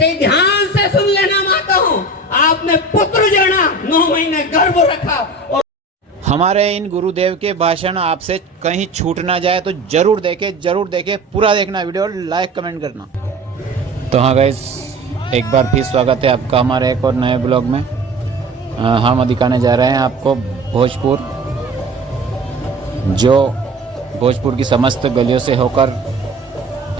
ऐसे ही ध्यान से सुन लेना माता हूँ, आपने पुत्र जना 9 महीने गर्भ रखा। और हमारे इन गुरुदेव के भाषण आपसे कहीं छूट ना जाए तो जरूर देखें, पूरा देखना वीडियो, लाइक कमेंट करना। तो हाँ गाइस, एक बार फिर स्वागत है आपका हमारे एक और नए ब्लॉग में। हम दिखाने जा रहे हैं आपको भोजपुर, जो भोजपुर की समस्त गलियों से होकर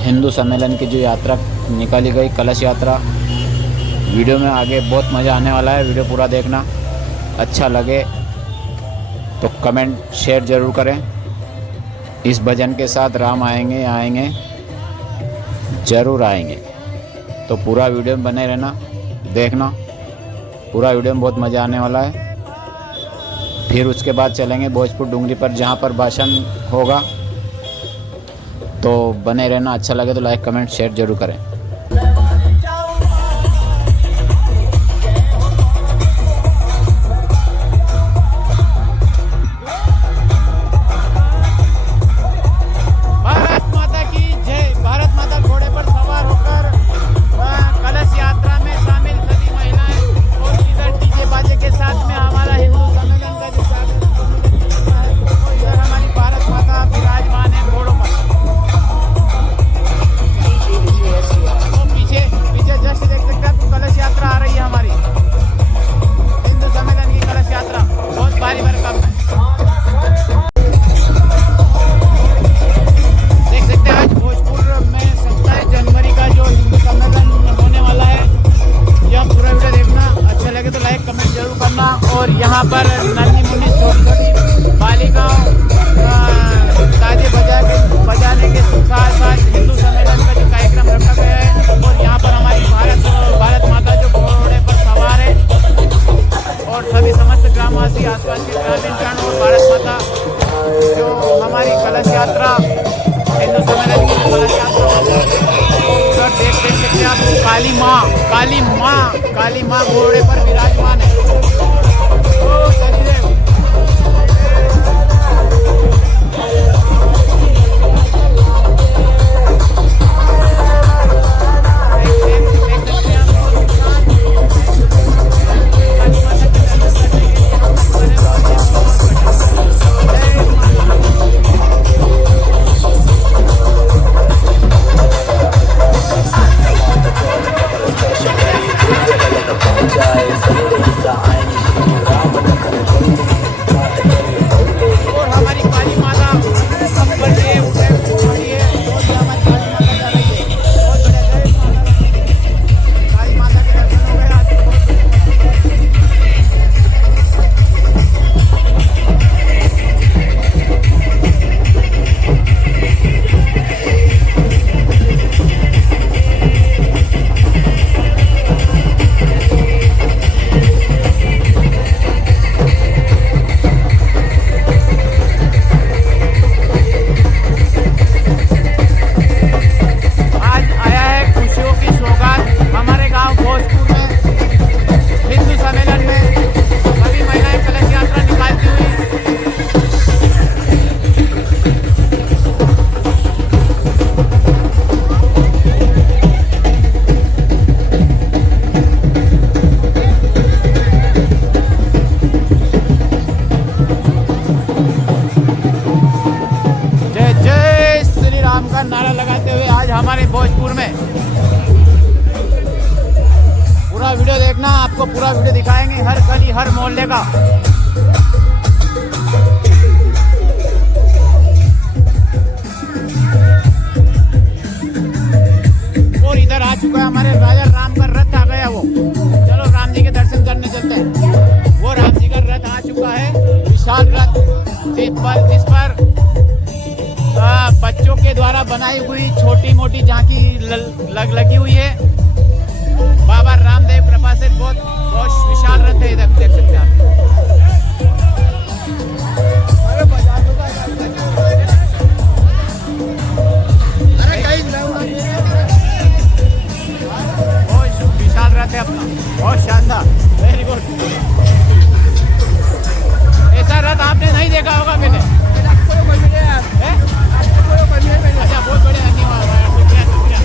हिंदू सम्मेलन की जो यात्रा निकाली गई, कलश यात्रा। वीडियो में आगे बहुत मज़ा आने वाला है, वीडियो पूरा देखना। अच्छा लगे तो कमेंट शेयर ज़रूर करें। इस भजन के साथ राम आएंगे ज़रूर आएंगे। तो पूरा वीडियो में बने रहना, देखना। पूरा वीडियो में बहुत मज़ा आने वाला है। फिर उसके बाद चलेंगे भोजपुर डूंगरी पर, जहाँ पर भाषण होगा। तो बने रहना। अच्छा लगे तो लाइक कमेंट शेयर ज़रूर करें। और यहाँ पर नन्ही मुन्नी छोटी छोटी बालिकाओं ताजे बजाने के साथ साथ हिंदू सम्मेलन का जो कार्यक्रम रखा गया है। और यहाँ पर हमारी भारत माता जो घोड़े पर सवार है, और सभी समस्त ग्रामवासी, आसपास के ग्रामीण जन और भारत माता जो हमारी कलश यात्रा, हिंदू सम्मेलन की कलश यात्रा देख सकते आप। काली माँ घोड़े पर विराजमान है। नारा लगाते हुए आज हमारे भोजपुर में पूरा वीडियो देखना। आपको पूरा वीडियो दिखाएंगे, हर गली हर मोहल्ले का। और इधर आ चुका है हमारे राजा राम का रथ आ गया। वो चलो राम जी के दर्शन करने चलते हैं। वो राम जी का रथ आ चुका है, विशाल रथ, जिस पर बच्चों के द्वारा बनाई हुई छोटी मोटी झांकी लगी हुई है। बाबा रामदेव कृपा से बहुत विशाल रथ है, इधर देख सकते हैं आप। बहुत विशाल रथ है अपना, बहुत शानदार, वेरी गुड। ऐसा रथ आपने नहीं देखा होगा पहले। अच्छा, बहुत बढ़िया, धन्यवाद, शुक्रिया।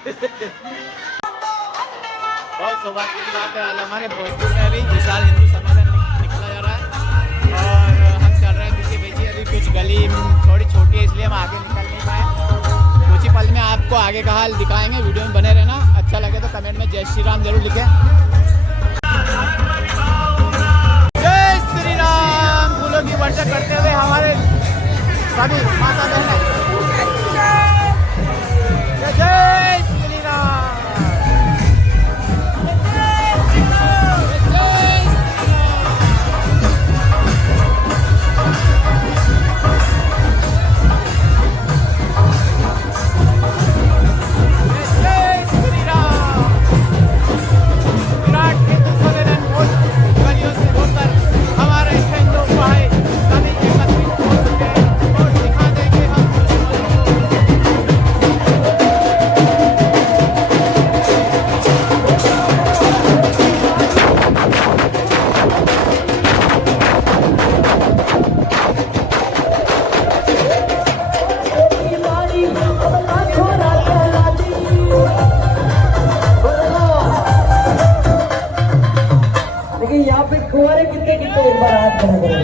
बहुत सौभाग्य की बात है, आज हमारे भोजपुर में अभी विशाल हिंदू सम्मेलन निकला जा रहा है और हम चल रहे हैं पीछे पीछे। अभी कुछ गली थोड़ी छोटी है इसलिए हम आगे निकल नहीं पाए। कुछ ही पल में आपको आगे का हाल दिखाएंगे, वीडियो में बने रहना। अच्छा लगे तो कमेंट में जय श्री राम जरूर लिखें। जय श्री राम फूलों की वर्षा करते हुए हमारे सभी माता बहनें जय श्री राम। यहाँ पे कुंवारे कितने कितने एक बार हाथ खड़ा करें।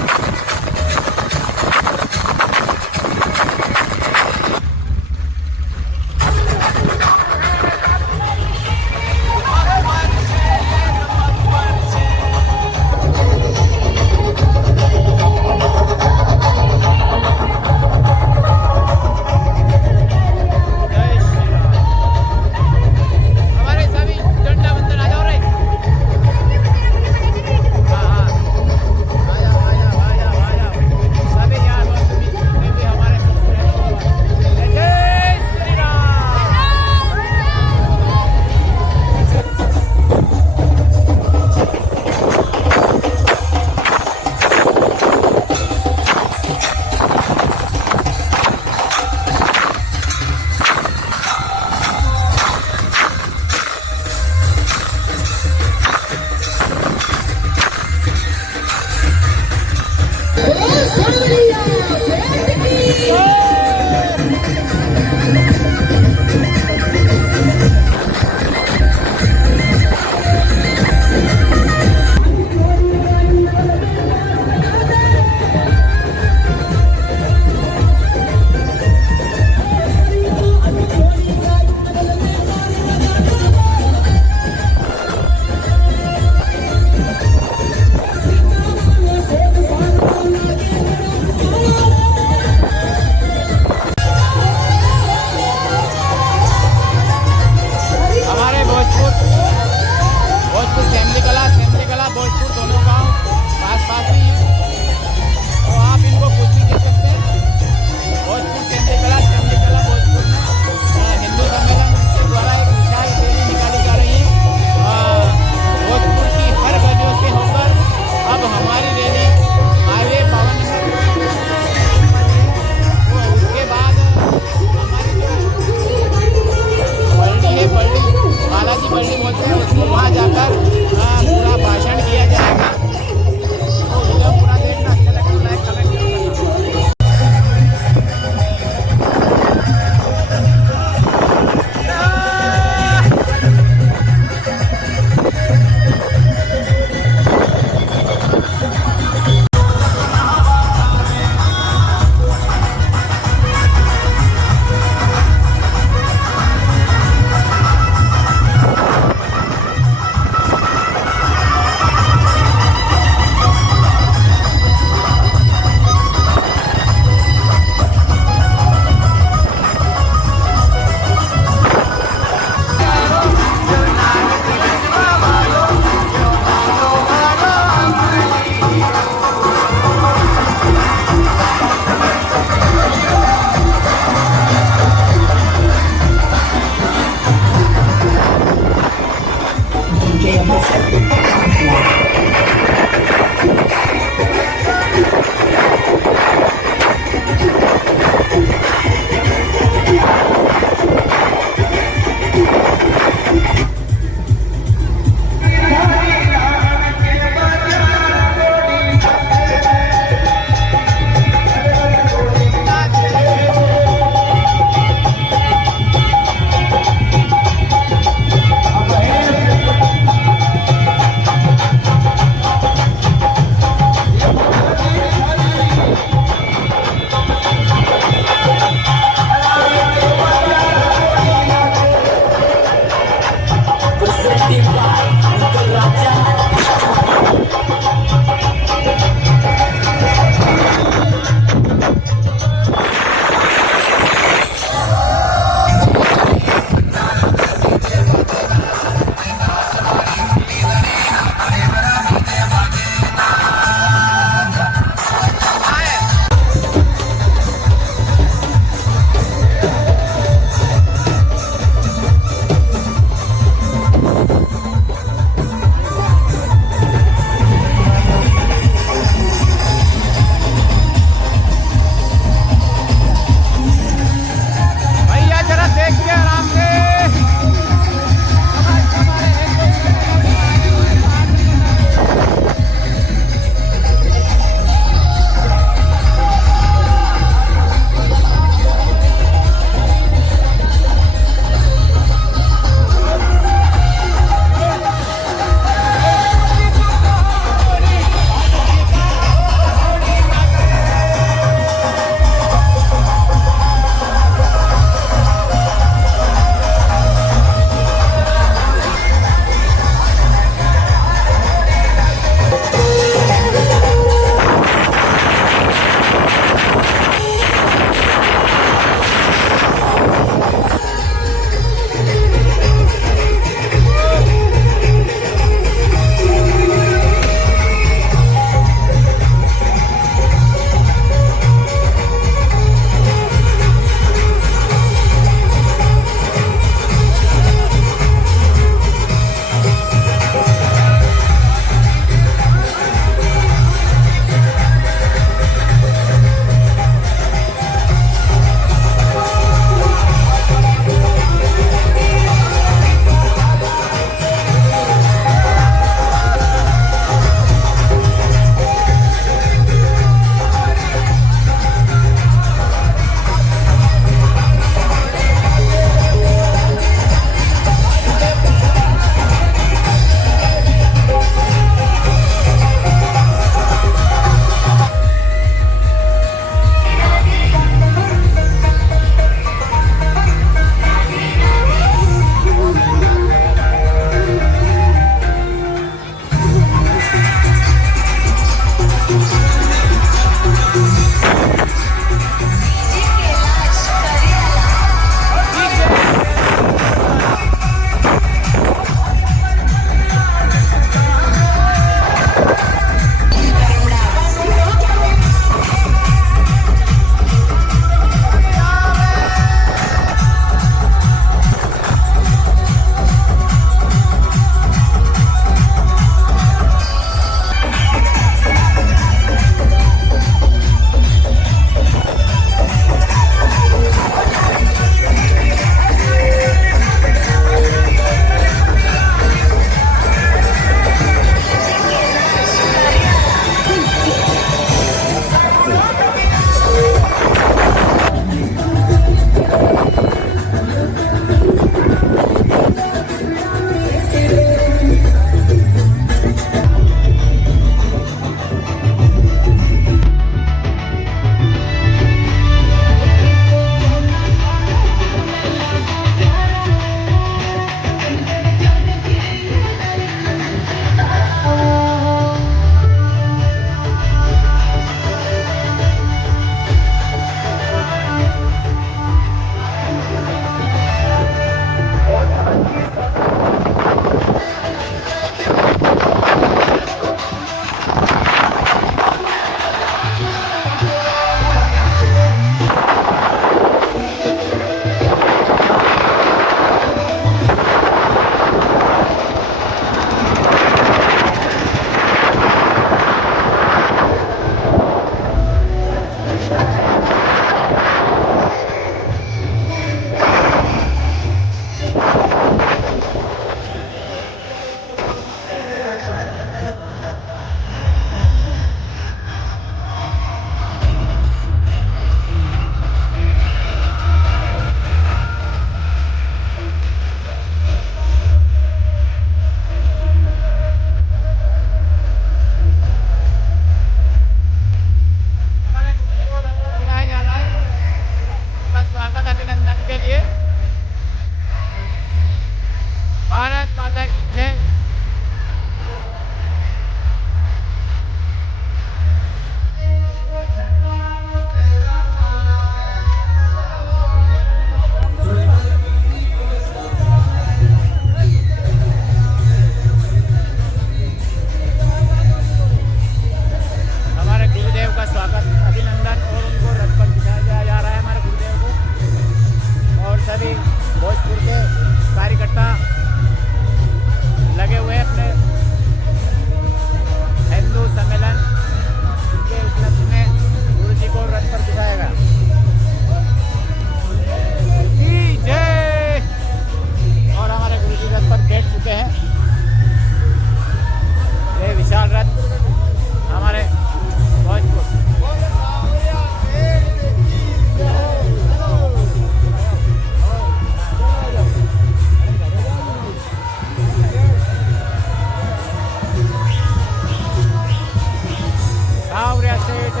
हाँ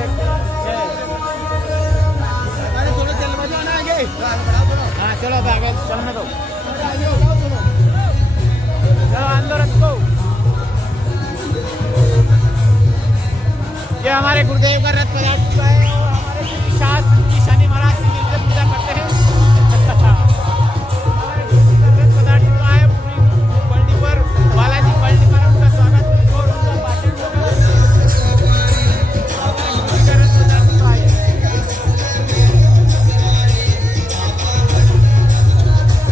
चलो अब आगे चलने दो, चलो अंदर रखो। ये हमारे गुरुदेव का रथ पधार चुका है और हमारे शास्त्र की शनि महाराज की दिल से पूजा करते हैं। हमारे गुरुजी का रथ पधार चुका है पूरी पलटी पर, बालाजी पलटी पर उनका स्वागत और उनका भाषण होगा। हमारे गुरुजी का रथ पधार चुका है।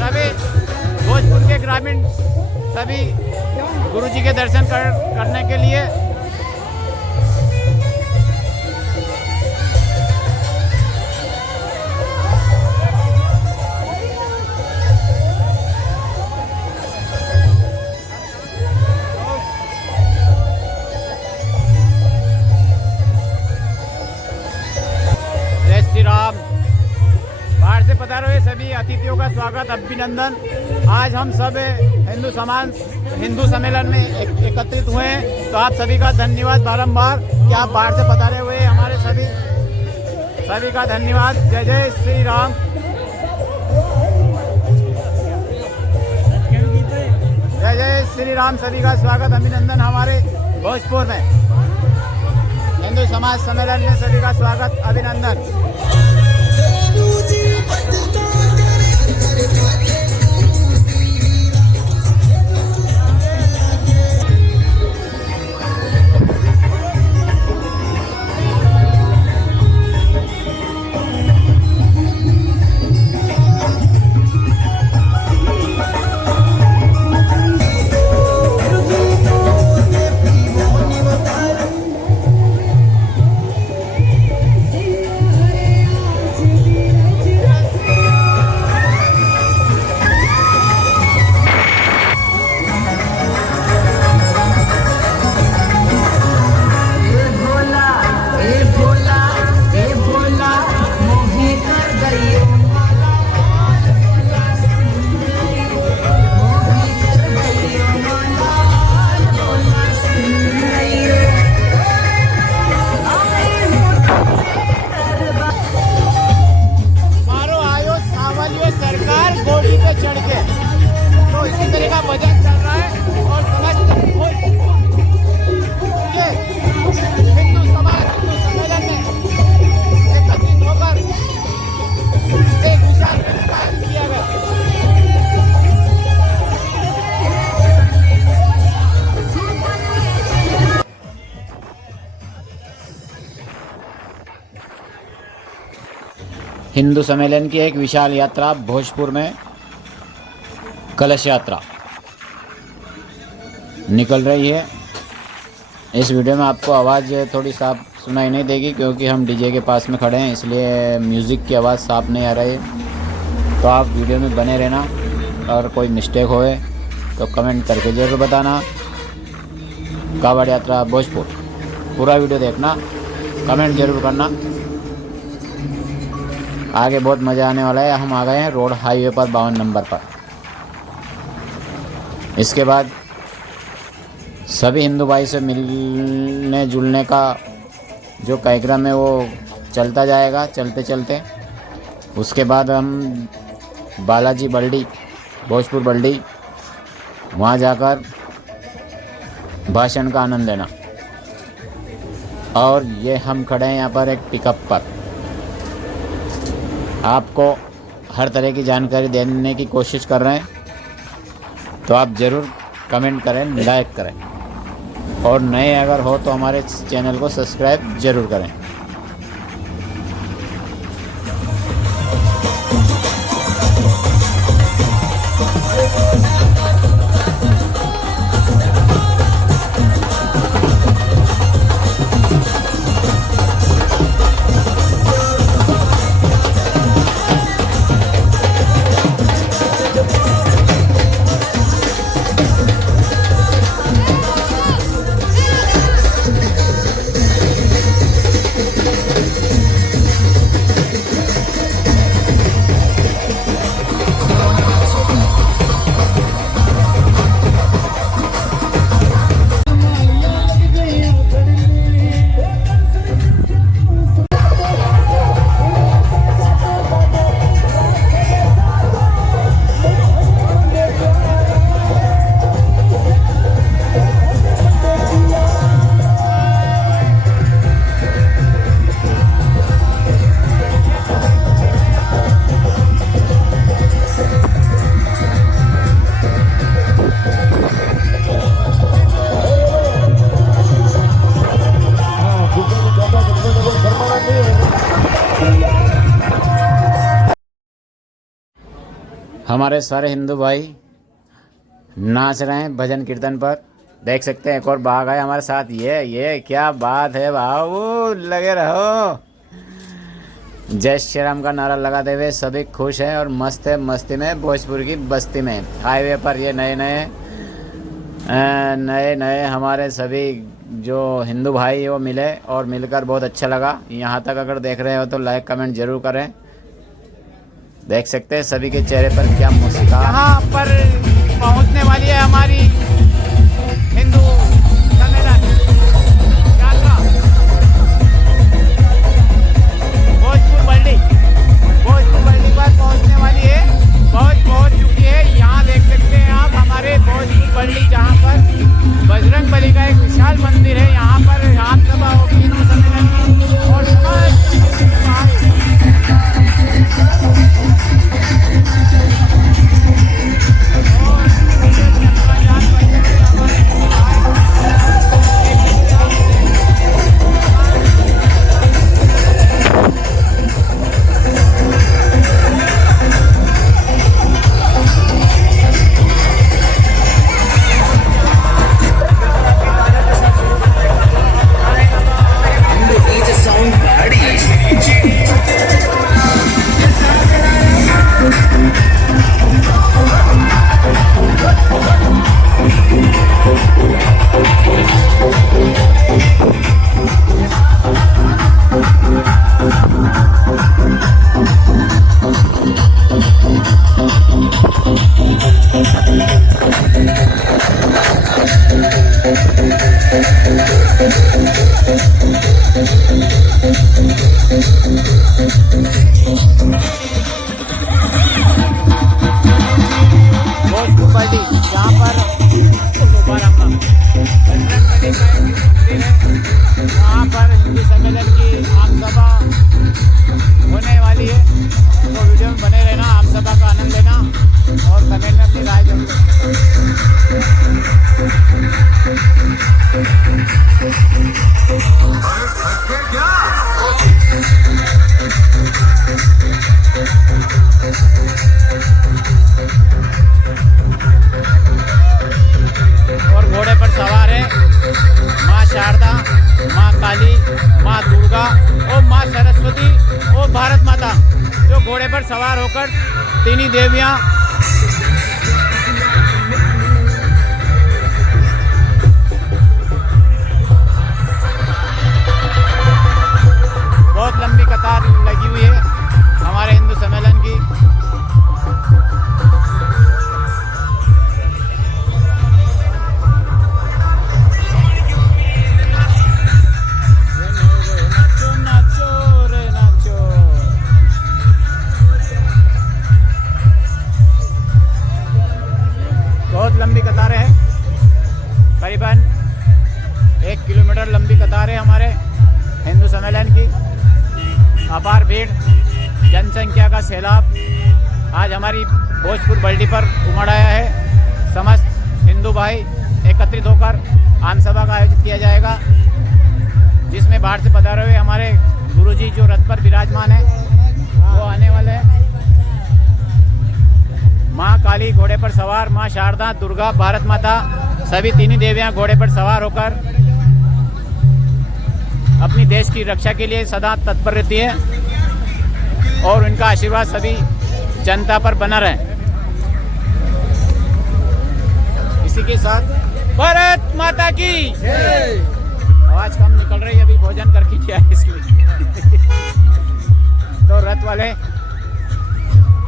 सभी भोजपुर के ग्रामीण सभी गुरुजी के दर्शन करने के लिए बाहर से पधारे हुए सभी अतिथियों का स्वागत, अभिनंदन। आज हम सब हिंदू सम्मेलन में एकत्रित हुए हैं, तो आप सभी का धन्यवाद बारंबार कि आप बाहर से पधारे हुए हमारे सभी का धन्यवाद। जय जय श्री राम। जय जय श्री राम। सभी का स्वागत, अभिनंदन हमारे भोजपुर में हिंदू समाज सम्मेलन में सभी का स्वागत, अभिनंदन। हिंदू सम्मेलन की एक विशाल यात्रा भोजपुर में कलश यात्रा निकल रही है। इस वीडियो में आपको आवाज़ थोड़ी साफ सुनाई नहीं देगी क्योंकि हम डीजे के पास में खड़े हैं, इसलिए म्यूज़िक की आवाज़ साफ नहीं आ रही है। तो आप वीडियो में बने रहना और कोई मिस्टेक होए तो कमेंट करके ज़रूर बताना। कावड़ यात्रा भोजपुर पूरा वीडियो देखना, कमेंट ज़रूर करना। आगे बहुत मज़ा आने वाला है। हम आ गए हैं रोड हाईवे पर 52 नंबर पर। इसके बाद सभी हिंदू भाई से मिलने जुलने का जो कार्यक्रम है वो चलता जाएगा चलते चलते। उसके बाद हम बालाजी बल्डी, भोजपुर बल्डी, वहाँ जाकर भाषण का आनंद लेना। और ये हम खड़े हैं यहाँ पर एक पिकअप पर। आपको हर तरह की जानकारी देने की कोशिश कर रहे हैं, तो आप ज़रूर कमेंट करें, लाइक करें और नए अगर हो तो हमारे चैनल को सब्सक्राइब ज़रूर करें। हमारे सारे हिंदू भाई नाच रहे हैं भजन कीर्तन पर। देख सकते हैं एक और बाघ है हमारे साथ। ये क्या बात है बाबू, लगे रहो। जय श्री राम का नारा लगाते हुए सभी खुश हैं और मस्त है मस्ती में भोजपुर की बस्ती में। हाईवे पर ये नए हमारे सभी जो हिंदू भाई वो मिले और मिलकर बहुत अच्छा लगा। यहाँ तक अगर देख रहे हो तो लाइक कमेंट जरूर करें। देख सकते हैं सभी के चेहरे पर क्या मुस्कान। यहाँ पर पहुँचने वाली है हमारी हिंदू सम्मेलन यात्रा भोजपुर बल्डी पर पहुँचने वाली है। पहुँच चुकी है। यहाँ देख सकते हैं आप हमारे भोजपुर बल्डी, जहाँ पर बजरंग बली का एक विशाल मंदिर है। यहाँ पर आम सभा होगी हिंदू सम्मेलन की और वहाँ पर हिंदू सम्मेलन की आम सभा होने वाली है। तो वीडियो में बने रहना, आम सभा का आनंद लेना और कमेंट में अपनी राय जरूर और घोड़े पर सवार है माँ शारदा, माँ काली, माँ दुर्गा और माँ सरस्वती और भारत माता, जो घोड़े पर सवार होकर तीनों देवियाँ बहुत लंबी कतार लगी हुई है हमारे हिंदू सम्मेलन की। बहुत लंबी कतारें हैं, करीबन 1 किलोमीटर लंबी कतार है हमारे हिंदू सम्मेलन की। अपार भीड़, जनसंख्या का सैलाब आज हमारी भोजपुर बल्डी पर उमड़ आया है। समस्त हिंदू भाई एकत्रित होकर आम सभा का आयोजित किया जाएगा, जिसमें बाहर से पधारे हुए हमारे गुरुजी जो रथ पर विराजमान है वो आने वाले हैं। माँ काली घोड़े पर सवार, माँ शारदा, दुर्गा, भारत माता, सभी तीनों देवियाँ घोड़े पर सवार होकर अपनी देश की रक्षा के लिए सदा तत्पर रहती है और उनका आशीर्वाद सभी जनता पर बना रहे। इसी के साथ भारत माता की आवाज कम निकल रही है, अभी भोजन करके किया है इसलिए। तो रथ वाले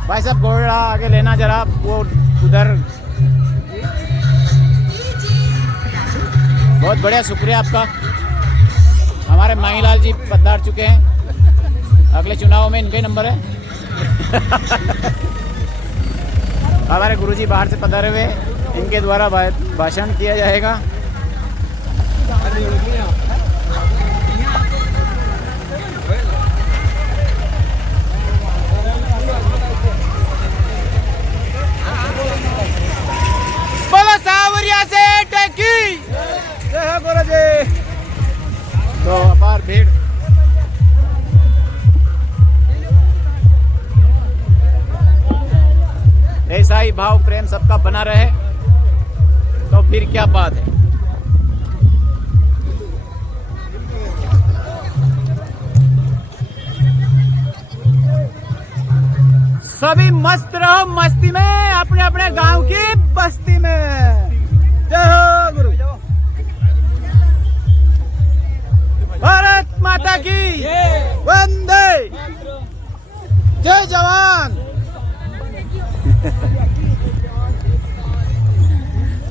भाई साहब घोड़ा आगे लेना जरा, वो उधर। बहुत बढ़िया, शुक्रिया आपका। हमारे माहीलाल जी पधार चुके हैं, अगले चुनाव में इनके नंबर है। हमारे गुरुजी बाहर से पधारे हुए, इनके द्वारा भाषण किया जाएगा। बोलो सावरिया से टकी गुरुजी। तो अपार भीड़, यही भाव प्रेम सबका बना रहे तो फिर क्या बात है। सभी मस्त रहो मस्ती में, अपने अपने गांव की बस्ती में। जय हो गुरु। भारत माता की वंदे, जय जवान।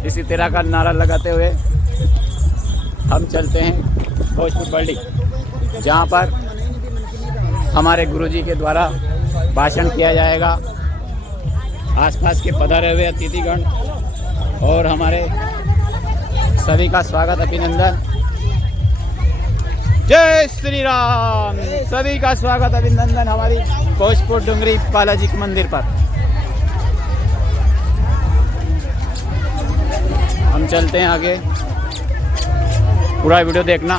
इसी तरह का नारा लगाते हुए हम चलते हैं भोजपुर बल्डी, जहाँ पर हमारे गुरुजी के द्वारा भाषण किया जाएगा। आसपास के पधारे हुए अतिथिगण और हमारे सभी का स्वागत अभिनंदन। जय श्री राम। सभी का स्वागत अभिनंदन हमारी भोजपुर डुंगरी बालाजी के मंदिर पर। हम चलते हैं आगे, पूरा वीडियो देखना,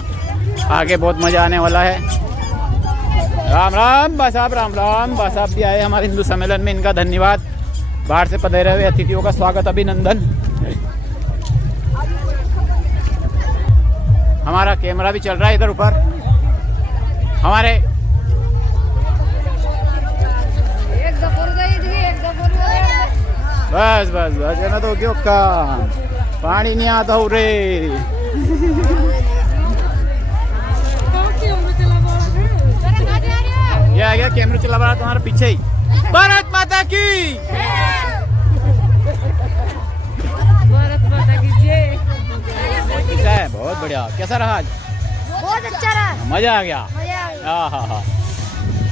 आगे बहुत मजा आने वाला है। राम राम बसाब, राम राम बसाब भी आए हमारे हिंदू सम्मेलन में, इनका धन्यवाद। बाहर से पधारे हुए अतिथियों का स्वागत अभिनंदन। हमारा कैमरा भी चल रहा है इधर ऊपर। हमारे बस बस बस ना तो क्यों काम, पानी नहीं आता हूँ रे। ये आ गया कैमरा चला रहा तुम्हारे पीछे ही। भारत माता की, भारत माता की जय। कैसा है? बहुत बढ़िया। कैसा रहा आज? बहुत अच्छा रहा, मजा आ गया। मजा आ गया। हाँ।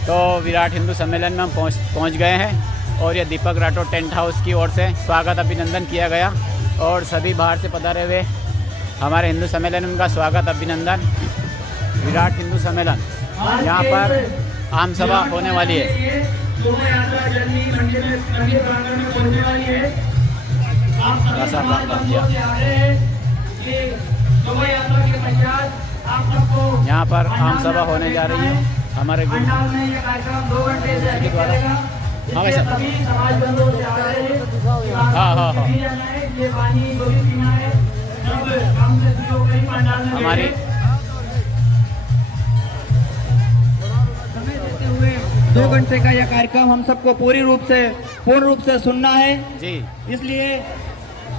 तो विराट हिंदू सम्मेलन में हम पहुँच गए हैं और ये दीपक राठौर टेंट हाउस की ओर से स्वागत अभिनंदन किया गया और सभी बाहर से पधारे हुए हमारे हिंदू सम्मेलन में उनका स्वागत अभिनंदन। विराट हिंदू सम्मेलन, यहाँ पर आम सभा होने वाली है। यहाँ पर आम सभा होने जा रही है हमारे गुरु के द्वारा। हाँ भाई साहब, हाँ हमारी 2 घंटे का यह कार्यक्रम हम सबको पूर्ण रूप से सुनना है जी, इसलिए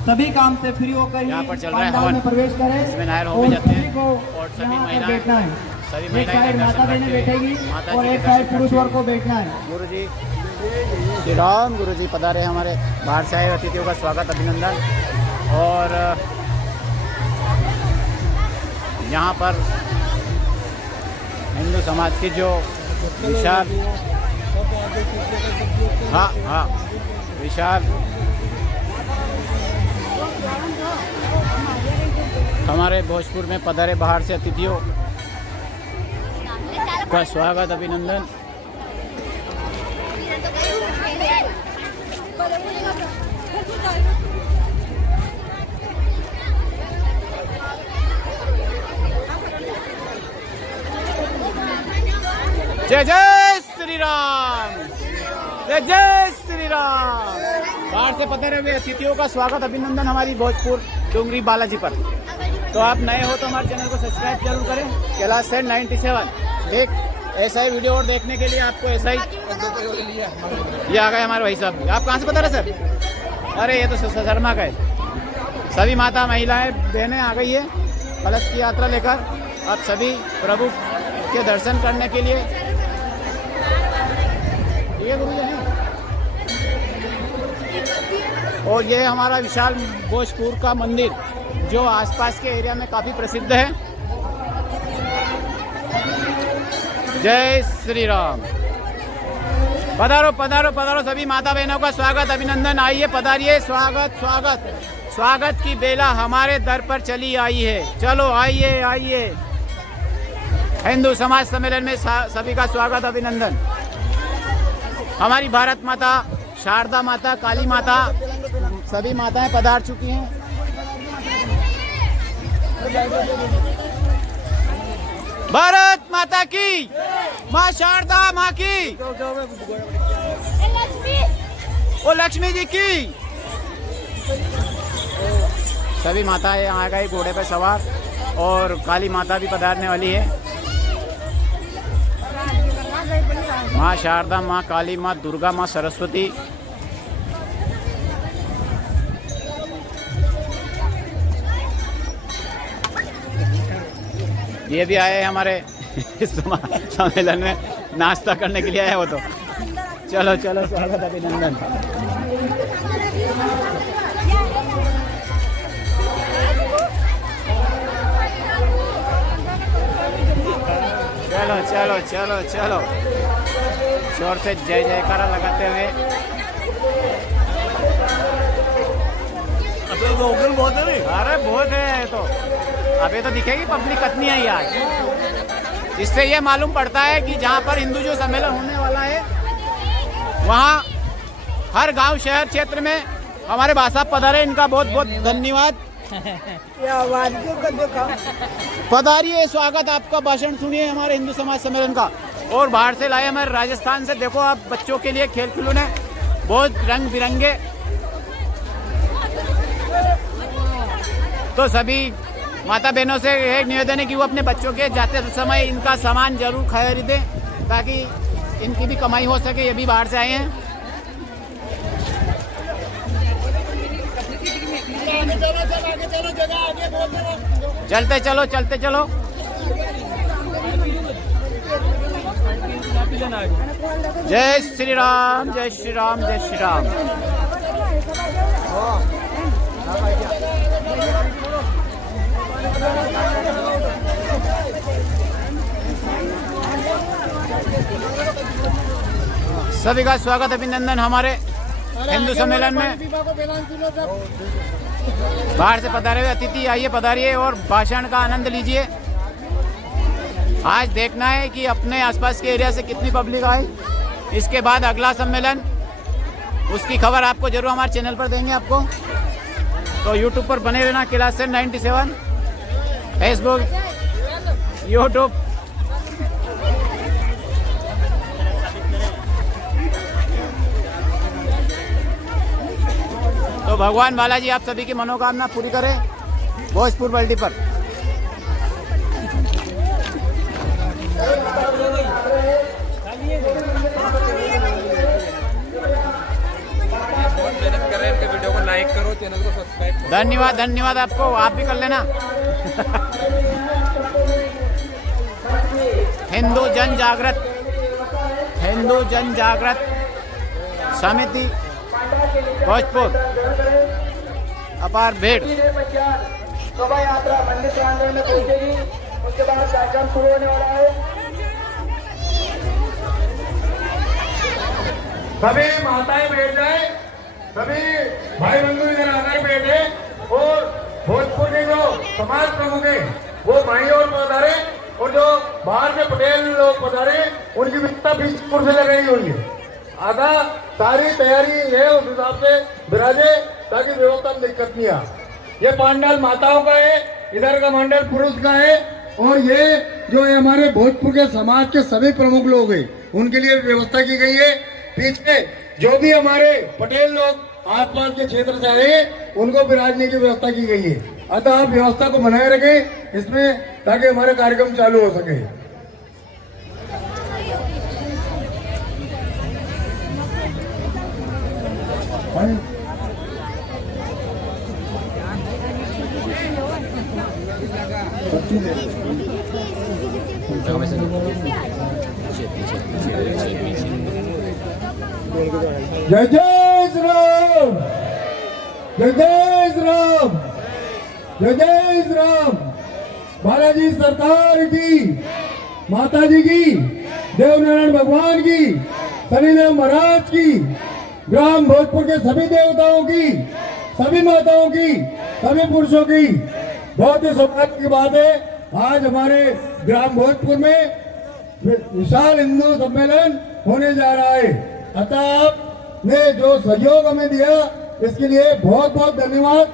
सभी काम से फ्री होकर यहाँ पर चल रहा है पंडाल हवन में प्रवेश करें। इसमें नायर होने जाते हैं को और सभी यहाँ पर महिलाएं बैठना है। सभी एक महिलाएं साइड माता दर्शन बहनें करते हुए बैठेगी माता और जी एक के साइड दर्शन पुरुष करते वर्ग को बैठना है। गुरु जी श्री राम। गुरु जी पधारे, हमारे बाहर से आए अतिथियों का स्वागत अभिनंदन। और यहाँ पर हिंदू समाज की जो विशाल विशाल हमारे भोजपुर में पधारे बाहर से अतिथियों का स्वागत अभिनंदन। जय जय श्री राम, जय जय श्री राम। बाहर से पधारे हुए अतिथियों का स्वागत अभिनंदन हमारी भोजपुर डुंगरी बालाजी पर। तो आप नए हो तो हमारे चैनल को सब्सक्राइब जरूर करें, कैलाश सेन 97। ठीक, ऐसा ही वीडियो और देखने के लिए आपको ऐसा ही ये आ गए हमारे भाई साहब। आप कहाँ से बता रहे सर? अरे ये तो शर्मा का है। सभी माता महिलाएं बहनें आ गई है कलश की यात्रा लेकर। आप सभी प्रभु के दर्शन करने के लिए ये गुरु जी हैं। और ये हमारा विशाल भोजपुर का मंदिर जो आसपास के एरिया में काफ़ी प्रसिद्ध है। जय श्री राम। पधारो पधारो पधारो, सभी माता बहनों का स्वागत अभिनंदन। आइए पधारिए, स्वागत स्वागत स्वागत की बेला हमारे दर पर चली आई है। चलो आइए आइए। हिंदू समाज सम्मेलन में सभी का स्वागत अभिनंदन। हमारी भारत माता, शारदा माता, काली माता, सभी माताएं पधार चुकी हैं। भारत माता की, माँ शारदा माँ की, ओ लक्ष्मी जी की। सभी माताएं आ गई घोड़े पे सवार और काली माता भी पधारने वाली है। माँ शारदा, माँ काली, माँ दुर्गा, माँ सरस्वती। ये भी आए हमारे सम्मेलन में नाश्ता करने के लिए आए हो तो चलो चलो स्वागत अभिनंदन। चलो चलो चलो चलो जोर से जय जयकारा लगाते हुए। बहुत है। अरे बहुत है तो अभी तो दिखेगी पब्लिक कितनी है आज। इससे ये मालूम पड़ता है कि जहाँ पर हिंदू जो सम्मेलन होने वाला है वहाँ हर गांव शहर क्षेत्र में हमारे भाई साहब पधारे, इनका बहुत बहुत धन्यवाद। पधारिए, स्वागत आपका, भाषण सुनिए हमारे हिंदू समाज सम्मेलन का। और बाहर से लाए हमारे राजस्थान से, देखो आप बच्चों के लिए खेल खिलौने बहुत रंग बिरंगे। तो सभी माता बहनों से एक निवेदन है कि वो अपने बच्चों के जाते समय इनका सामान जरूर खरीदें ताकि इनकी भी कमाई हो सके। ये भी बाहर से आए हैं। चलते चलो चलते चलो। जय श्री राम, जय श्री राम, जय श्री राम। सभी का स्वागत अभिनंदन हमारे हिंदू सम्मेलन में। बाहर से पधारे हुए अतिथि आइए, पधारिए और भाषण का आनंद लीजिए। आज देखना है कि अपने आसपास के एरिया से कितनी पब्लिक आई। इसके बाद अगला सम्मेलन, उसकी खबर आपको जरूर हमारे चैनल पर देंगे आपको। तो यूट्यूब पर बने रहना, क्लास 97, फेसबुक, यूट्यूब। तो भगवान बालाजी आप सभी की मनोकामना पूरी करें भोजपुर बल्टी पर। वीडियो को लाइक करो, चैनल को सब्सक्राइब करो। धन्यवाद, धन्यवाद आपको, आप भी कर लेना। हिंदू जन जागृत समिति भोजपुर अपार भेड़। शोभा यात्रा मंदिर प्रांगण में पहुंचेगी। उसके बाद कार्यक्रम शुरू होने वाला है। सभी माताएं बैठ जाए, सभी भाई बंधु इधर आकर बैठे और भोजपुर के जो समाज प्रमुख है वो भाई और पधारे और जो बाहर के पटेल लोग पधारे उनकी वित्ता बीच कुर्सी लगाई हुई है। आधा सारी तैयारी है उस हिसाब से विराजे ताकि व्यवस्था में दिक्कत नहीं आ। ये पांडाल माताओं का है, इधर का मंडल पुरुष का है और ये जो है हमारे भोजपुर के समाज के सभी प्रमुख लोग हैं उनके लिए व्यवस्था की गई है। पीछे जो भी हमारे पटेल लोग आसपास के क्षेत्र से आए हैं उनको विराजने की व्यवस्था की गई है। अतः आप व्यवस्था को बनाए रखें इसमें ताकि हमारा कार्यक्रम चालू हो सके। जय जय श्री राम, जय जय श्री राम, जय जय श्री राम। बालाजी सरकार की, माता जी की, देवनारायण भगवान की, शनिदेव महाराज की, ग्राम भोजपुर के सभी देवताओं की, सभी माताओं की, सभी पुरुषों की बहुत ही सौभाग्य की बात है। आज हमारे ग्राम भोजपुर में विशाल हिंदू सम्मेलन होने जा रहा है। अतः आपने जो सहयोग हमें दिया इसके लिए बहुत बहुत धन्यवाद।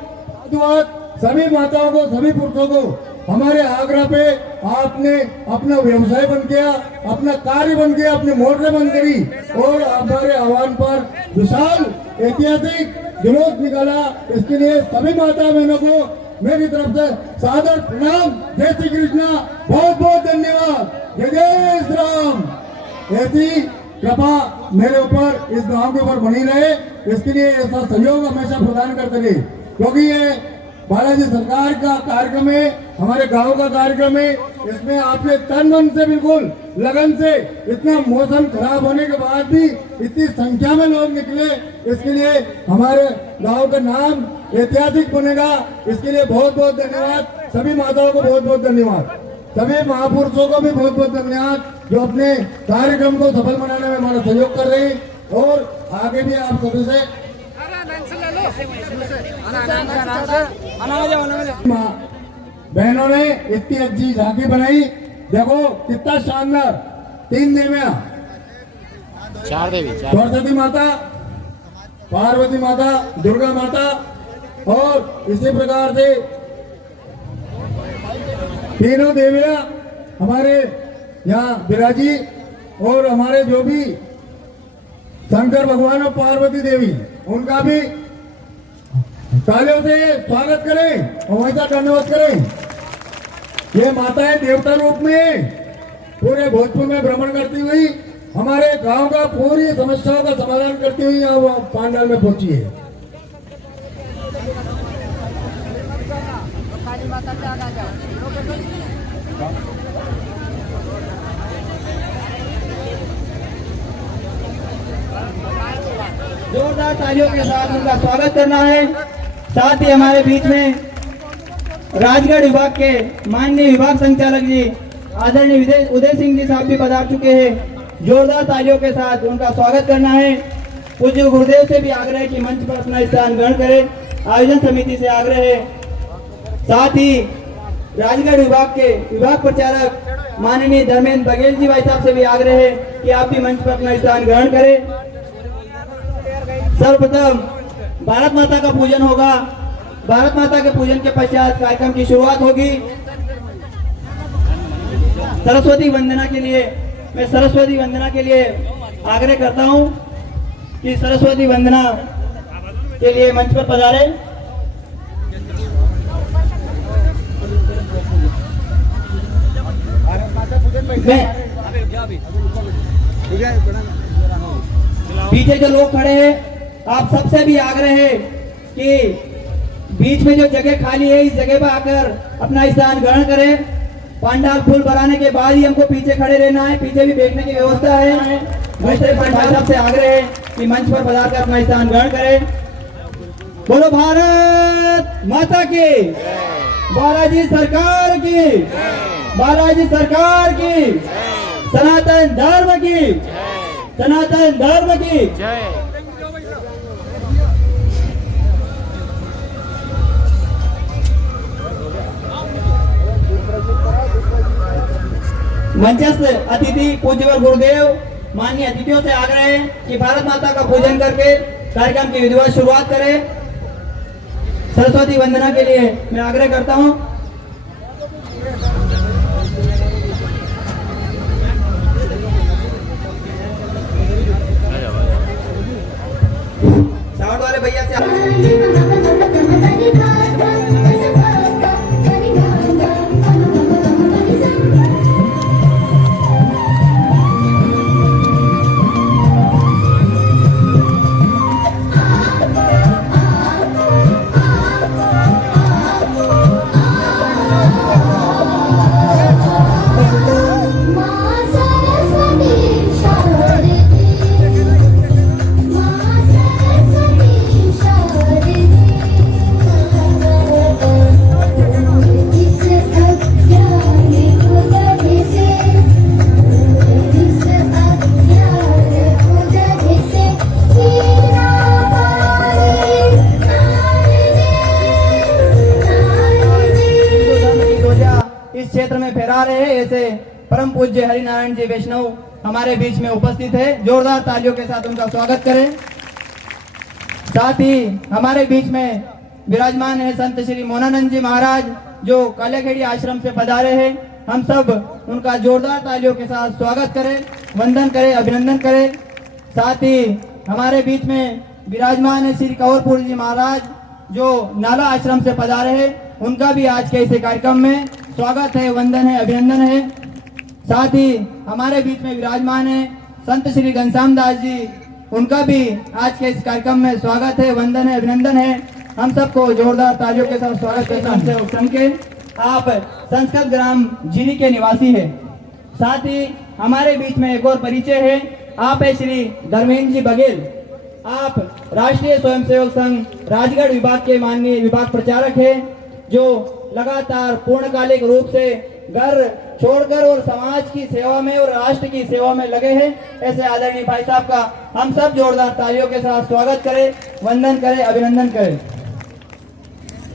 सभी माताओं को, सभी पुरुषों को हमारे आगरा पे आपने अपना व्यवसाय बंद किया, अपना कार्य बंद किया, अपनी मोटरें बंद करी और हमारे आह्वान पर विशाल ऐतिहासिक जुलूस निकाला। इसके लिए सभी माता बहनों को मेरी तरफ से सादर प्रणाम। जय श्री कृष्णा, बहुत बहुत धन्यवाद। जय जय श्री राम। ऐसी कृपा मेरे ऊपर, इस गांव के ऊपर बनी रहे, इसके लिए ऐसा सहयोग हमेशा प्रदान करते रहे, क्योंकि ये बालाजी सरकार का कार्यक्रम है, हमारे गांव का कार्यक्रम है। इसमें आपने तन मन से, बिल्कुल लगन से, इतना मौसम खराब होने के बाद भी इतनी संख्या में लोग निकले, इसके लिए हमारे गांव का नाम ऐतिहासिक बनेगा। इसके लिए बहुत बहुत धन्यवाद। सभी माताओं को बहुत बहुत धन्यवाद। सभी महापुरुषों को भी बहुत बहुत धन्यवाद जो अपने कार्यक्रम को सफल बनाने में हमारा सहयोग कर रहे हैं। और आगे भी आप सभी से बहनों ने इतनी अच्छी झांकी बनाई, देखो कितना शानदार। 3 देवियां, 4 देवी, 4 सरस्वती माता, पार्वती माता, दुर्गा माता और इसी प्रकार से तीनों देवियां हमारे यहाँ विराजी। और हमारे जो भी शंकर भगवान और पार्वती देवी, उनका भी तालियों से स्वागत करें और वैसा धन्यवाद करें। ये माताएं देवता रूप में पूरे भोजपुर में भ्रमण करती हुई हमारे गांव का पूरी समस्याओं का समाधान करती हुई यहाँ पांडाल में पहुंची है। जोरदार तालियों के साथ उनका स्वागत करना है। साथ ही हमारे बीच में राजगढ़ विभाग के माननीय विभाग संचालक जी आदरणीय उदय सिंह जी साहब भी पधार चुके हैं। जोरदार तालियों के साथ उनका स्वागत करना है। पूज्य गुरुदेव से भी आग्रह है कि मंच पर अपना स्थान ग्रहण करें। आयोजन समिति से आग्रह है। साथ ही राजगढ़ विभाग के विभाग प्रचारक माननीय धर्मेंद्र बघेल जी भाई साहब से भी आग्रह है कि आप भी मंच पर अपना स्थान ग्रहण करें। सर्वप्रथम भारत माता का पूजन होगा। भारत माता के पूजन के पश्चात कार्यक्रम की शुरुआत होगी। सरस्वती वंदना के लिए मैं सरस्वती वंदना के लिए आग्रह करता हूं कि सरस्वती वंदना के लिए मंच पर पधारे। पीछे जो लोग खड़े हैं, आप सबसे भी आग्रह है कि बीच में जो जगह खाली है इस जगह पर आकर अपना स्थान ग्रहण करें। पंडाल फूल भराने के बाद ही हमको पीछे खड़े रहना है। पीछे भी बैठने की व्यवस्था है। दूसरे पंडाल साहब से आग्रह है कि मंच पर पधार कर अपना स्थान ग्रहण करें। बोलो भारत माता की, बालाजी सरकार की, बालाजी सरकार की, सनातन धर्म की, सनातन धर्म की। मंचस्थ अतिथि पूज्यवर गुरुदेव माननीय अतिथियों से आग्रह है कि भारत माता का पूजन करके कार्यक्रम की विधिवत शुरुआत करें। सरस्वती वंदना के लिए मैं आग्रह करता हूं। साउंड वाले भैया से इस क्षेत्र में फहरा रहे हैं। ऐसे परम पूज्य हरिनारायण जी वैष्णव हमारे बीच में उपस्थित है। जोरदार तालियों के साथ उनका स्वागत करें। साथ ही हमारे बीच में विराजमान है संत श्री मोनानंद जी महाराज जो कालियाखेड़ी आश्रम से पधारे हैं। हम सब उनका जोरदार तालियों के साथ स्वागत करें, वंदन करें, अभिनंदन करें। साथ ही हमारे बीच में विराजमान है श्री कंवरपुर जी महाराज, जो नाला आश्रम से पधारे हैं। उनका भी आज के इस कार्यक्रम में स्वागत है, वंदन है, अभिनंदन है। साथ ही हमारे बीच में विराजमान है संत श्री घनश्याम दास जी, उनका भी आज के इस कार्यक्रम में स्वागत है, वंदन है, अभिनंदन है। हम सबको जोरदार तालियों के साथ स्वागत करता हूं के आप संस्कृत ग्राम जीरी के निवासी हैं। साथ ही हमारे बीच में एक और परिचय है, आप है श्री धर्मेंद्र जी बघेल। आप राष्ट्रीय स्वयंसेवक संघ राजगढ़ विभाग के माननीय विभाग प्रचारक हैं, जो लगातार पूर्णकालिक रूप से घर छोड़कर और समाज की सेवा में और राष्ट्र की सेवा में लगे हैं। ऐसे आदरणीय भाई साहब का हम सब जोरदार तालियों के साथ स्वागत करें, वंदन करें, अभिनंदन करें।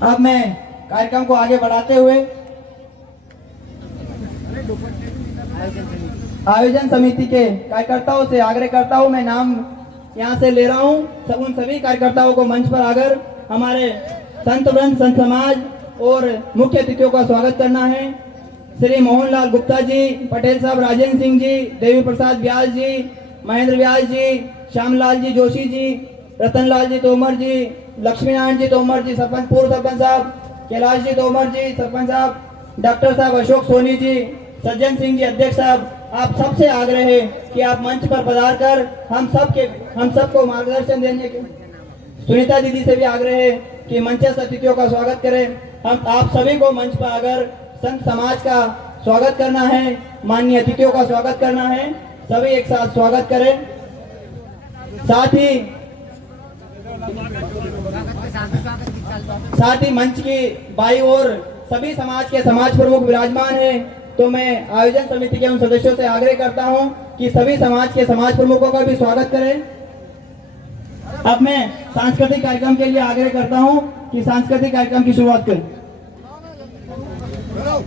अब मैं कार्यक्रम को आगे बढ़ाते हुए आयोजन समिति के कार्यकर्ताओं से आग्रह करता हूं, मैं नाम यहां से ले रहा हूं, उन सभी कार्यकर्ताओं को मंच पर आकर हमारे संत वृंद, संत समाज और मुख्य अतिथियों का स्वागत करना है। श्री मोहनलाल गुप्ता जी, पटेल साहब राजेंद्र सिंह जी, देवी प्रसाद व्यास जी, महेंद्र व्यास जी, श्यामलाल जी जोशी जी, रतनलाल जी तोमर जी, लक्ष्मी नारायण जी तोमर जी, सरपंच पूर्व सरपंच साहब, कैलाश जी तोमर जी सरपंच साहब, डॉक्टर साहब अशोक सोनी जी, सज्जन सिंह जी अध्यक्ष साहब, आप सबसे आग्रह है कि आप मंच पर पधार कर हम सबको मार्गदर्शन देने के। सुनीता दीदी से भी आग्रह है कि मंचस्थ अतिथियों का स्वागत करें। हम आप सभी को मंच पर आकर संत समाज का स्वागत करना है, माननीय अतिथियों का स्वागत करना है, सभी एक साथ स्वागत करें। साथ ही मंच की बाई ओर सभी समाज के समाज प्रमुख विराजमान हैं, तो मैं आयोजन समिति के उन सदस्यों से आग्रह करता हूं कि सभी समाज के समाज प्रमुखों का भी स्वागत करें। अब मैं सांस्कृतिक कार्यक्रम के लिए आग्रह करता हूं कि सांस्कृतिक कार्यक्रम की शुरुआत करें।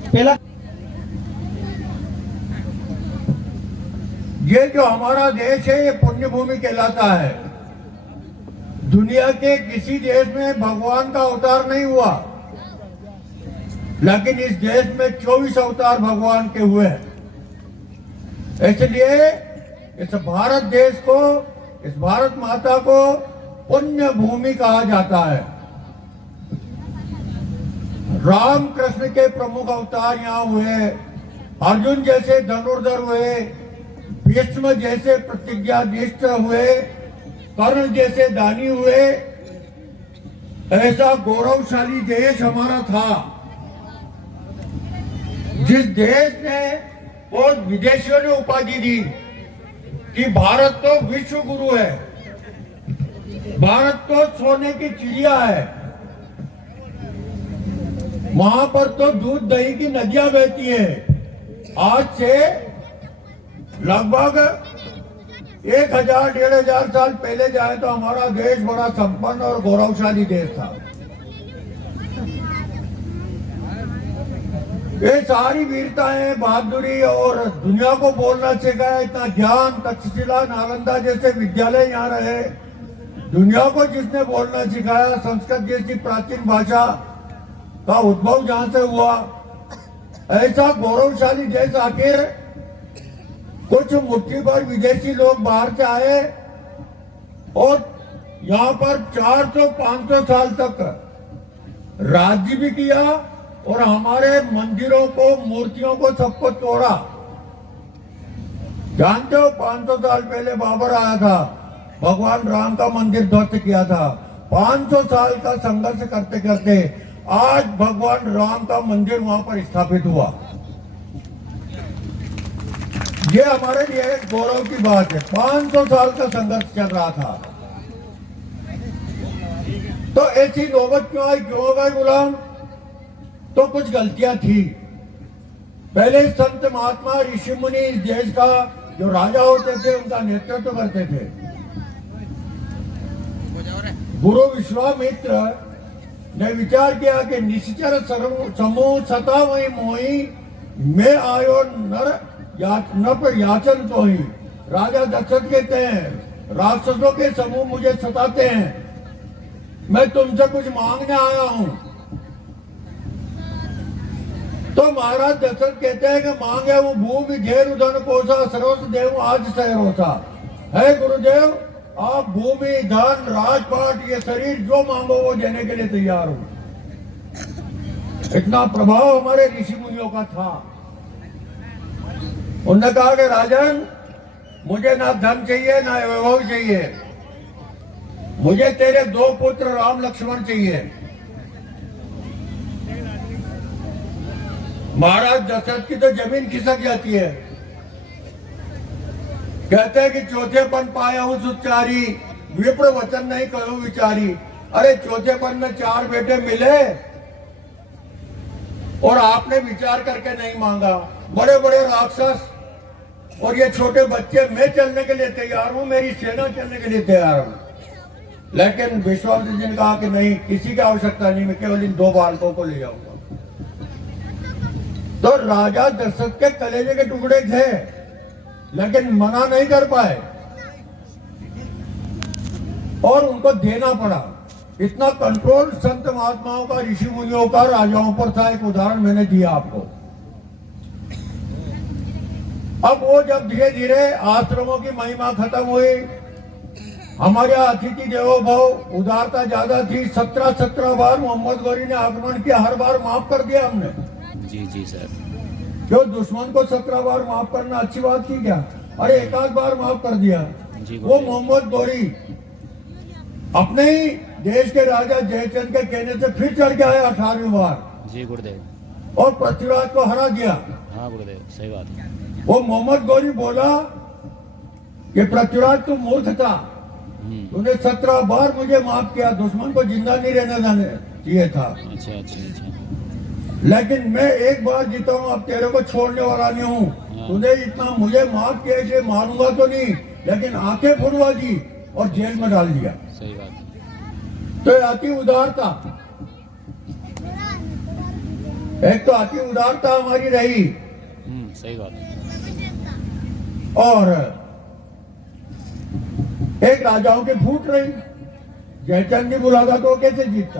पहला ये जो हमारा देश है, ये पुण्य भूमि कहलाता है। दुनिया के किसी देश में भगवान का अवतार नहीं हुआ, लेकिन इस देश में 24 अवतार भगवान के हुए हैं। इसलिए इस भारत देश को, इस भारत माता को पुण्य भूमि कहा जाता है। राम कृष्ण के प्रमुख अवतार यहाँ हुए, अर्जुन जैसे धनुर्धर हुए, भीष्म जैसे प्रतिज्ञानिष्ठ हुए, कर्ण जैसे दानी हुए। ऐसा गौरवशाली देश हमारा था, जिस देश ने और विदेशियों ने उपाधि दी कि भारत तो विश्व गुरु है, भारत तो सोने की चिड़िया है, वहां पर तो दूध दही की नदियां बहती हैं। आज से लगभग 1000-1500 साल पहले जाए तो हमारा देश बड़ा संपन्न और गौरवशाली देश था। ये सारी वीरताएं, बहादुरी और दुनिया को बोलना सिखाया, इतना ज्ञान, तक्षशिला, नालंदा जैसे विद्यालय यहाँ रहे, दुनिया को जिसने बोलना सिखाया, संस्कृत जैसी प्राचीन भाषा का उद्भव जहां से हुआ, ऐसा गौरवशाली देश आखिर कुछ मुट्ठी भर विदेशी लोग बाहर से आए और यहाँ पर 400-500 साल तक राज्य भी किया और हमारे मंदिरों को, मूर्तियों को, सबको तोड़ा। जानते हो 500 साल पहले बाबर आया था, भगवान राम का मंदिर ध्वस्त किया था। 500 साल का संघर्ष करते करते आज भगवान राम का मंदिर वहां पर स्थापित हुआ। ये हमारे लिए एक गौरव की बात है। 500 साल का संघर्ष चल रहा था, तो ऐसी नौबत क्यों आई, क्यों हो गए गुलाम? तो कुछ गलतियां थी। पहले संत महात्मा ऋषि मुनि इस देश का जो राजा होते थे उनका नेतृत्व करते थे। गुरु विश्वामित्र ने विचार किया कि निश्चर समूह सता वही मोही, मैं आयो न पर याचन तो ही। राजा दशरथ कहते हैं राक्षसों के समूह मुझे सताते हैं, मैं तुमसे कुछ मांगने आया हूं। तो महाराज दशरथ कहते हैं कि मांगे वो भूमि घेर उधन कोसा सर्वस देव आज सहरोसा। है गुरुदेव, आप भूमि धन राजपाट ये शरीर जो मांगो वो देने के लिए तैयार हूं। इतना प्रभाव हमारे ऋषि मुनियों का था। उन्होंने कहा कि राजन, मुझे ना धन चाहिए ना वैभव चाहिए, मुझे तेरे 2 पुत्र राम लक्ष्मण चाहिए। महाराज दशरथ की तो जमीन खिसक जाती है। कहते हैं कि चौथेपन पाया हूं सुचारी, विप्र वचन नहीं कहूं विचारी। अरे चौथेपन में 4 बेटे मिले और आपने विचार करके नहीं मांगा। बड़े बड़े राक्षस और ये छोटे बच्चे, मैं चलने के लिए तैयार हूं, मेरी सेना चलने के लिए तैयार हूं। लेकिन विश्वामित्र जी ने कहा कि नहीं, किसी की आवश्यकता नहीं, मैं केवल इन 2 बालकों को ले जाऊंगा। तो राजा दशरथ के कलेजे के टुकड़े थे, लेकिन मना नहीं कर पाए और उनको देना पड़ा। इतना कंट्रोल संत महात्माओं का, ऋषि मुनियों का राजाओं पर था। एक उदाहरण मैंने दिया आपको। अब वो जब धीरे धीरे आश्रमों की महिमा खत्म हुई, हमारे अतिथि देवो भव उदारता ज्यादा थी। 17 बार मोहम्मद गौरी ने आक्रमण किया, हर बार माफ कर दिया हमने। जी सर। जो दुश्मन को 17 बार माफ करना अच्छी बात थी क्या? अरे 1 बार माफ कर दिया। वो मोहम्मद गौरी अपने ही देश के राजा जयचंद के कहने से फिर चढ़ के आए 18वीं बार। जी गुरुदेव। और पृथ्वीराज को हरा दिया। हाँ गुरुदेव, सही बात है। वो मोहम्मद गौरी बोला कि पृथ्वीराज तू मूर्ख था, तूने 17 बार मुझे माफ किया, दुश्मन को जिंदा नहीं रहने देने चाहिए था। अच्छा। लेकिन मैं 1 बार जीता हूँ, अब तेरे को छोड़ने वाला नहीं हूँ। तूने इतना मुझे माफ किया, इसे मानूंगा तो नहीं, लेकिन आंखें फुड़वा दी और जेल में डाल दिया। सही बात है। तो अति उदारता, एक तो अति उदारता हमारी रही। सही बात है। और एक राजाओं की फूट रही। जयचंद नहीं बुलाता तो कैसे जीतता?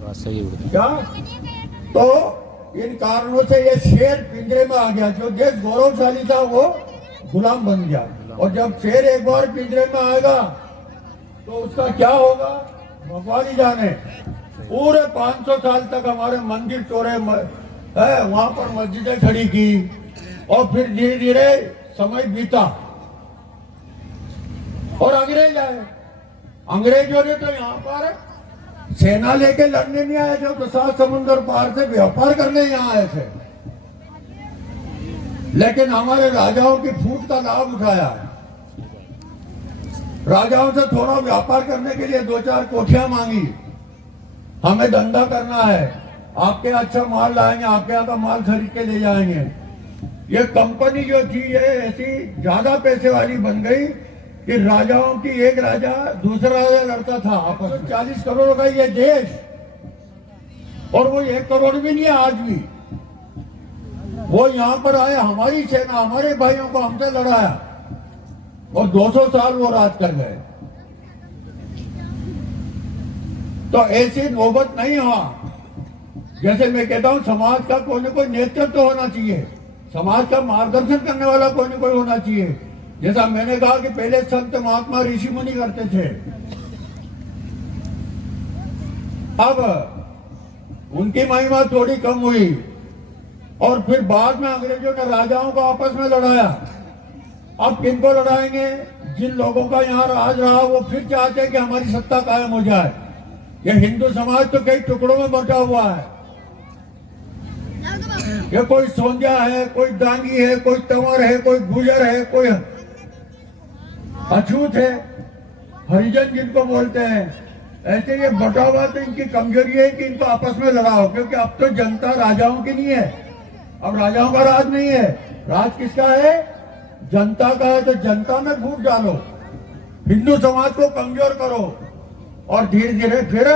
बात सही है क्या? तो इन कारणों से ये शेर पिंजरे में आ गया। जो देश गौरवशाली था वो गुलाम बन गया। और जब शेर एक बार पिंजरे में आएगा तो उसका क्या होगा भगवान ही जाने। पूरे 500 साल तक हमारे मंदिर तोड़े, वहां पर मस्जिदें खड़ी की, और फिर धीरे धीरे समय बीता और अंग्रेज आए। अंग्रेजों ने तो यहाँ पर सेना लेके लड़ने नहीं आए थे, तो 7 समुद्र पार से व्यापार करने यहाँ आए थे। लेकिन हमारे राजाओं की फूट का लाभ उठाया। राजाओं से थोड़ा व्यापार करने के लिए 2-4 कोठियां मांगी। हमें धंधा करना है, आपके अच्छा माल लाएंगे, आपके यहाँ का माल खरीद के ले जाएंगे। ये कंपनी जो थी ये ऐसी ज्यादा पैसे वाली बन गई कि राजाओं की, एक राजा दूसरा राजा लड़ता था आपस में। 40 करोड़ का ये देश, और वो 1 करोड़ भी नहीं है आज भी। वो यहाँ पर आए, हमारी सेना, हमारे भाइयों को हमसे लड़ाया और 200 साल वो राज कर गए। तो ऐसी नौबत नहीं हुआ। जैसे मैं कहता हूं, समाज का कोई न कोई नेतृत्व तो होना चाहिए, समाज का मार्गदर्शन करने वाला कोई न कोई होना चाहिए। जैसा मैंने कहा कि पहले संत महात्मा ऋषि मुनि करते थे, अब उनकी महिमा थोड़ी कम हुई और फिर बाद में अंग्रेजों ने राजाओं को आपस में लड़ाया। अब किनको लड़ाएंगे? जिन लोगों का यहाँ राज रहा वो फिर चाहते हैं कि हमारी सत्ता कायम हो जाए। ये हिंदू समाज तो कई टुकड़ों में बंटा हुआ है। ये कोई सोंदिया है, कोई डांगी है, कोई तंवर है, कोई गुजर है, कोई अछूत है, हरिजन जिनको बोलते हैं। ऐसे ये बटा हुआ तो इनकी कमजोरी है कि इनको आपस में लड़ाओ, क्योंकि अब तो जनता राजाओं की नहीं है, अब राजाओं का राज नहीं है। राज किसका है? जनता का है। तो जनता में फूट डालो, हिंदू समाज को कमजोर करो, और धीरे धीरे फिर,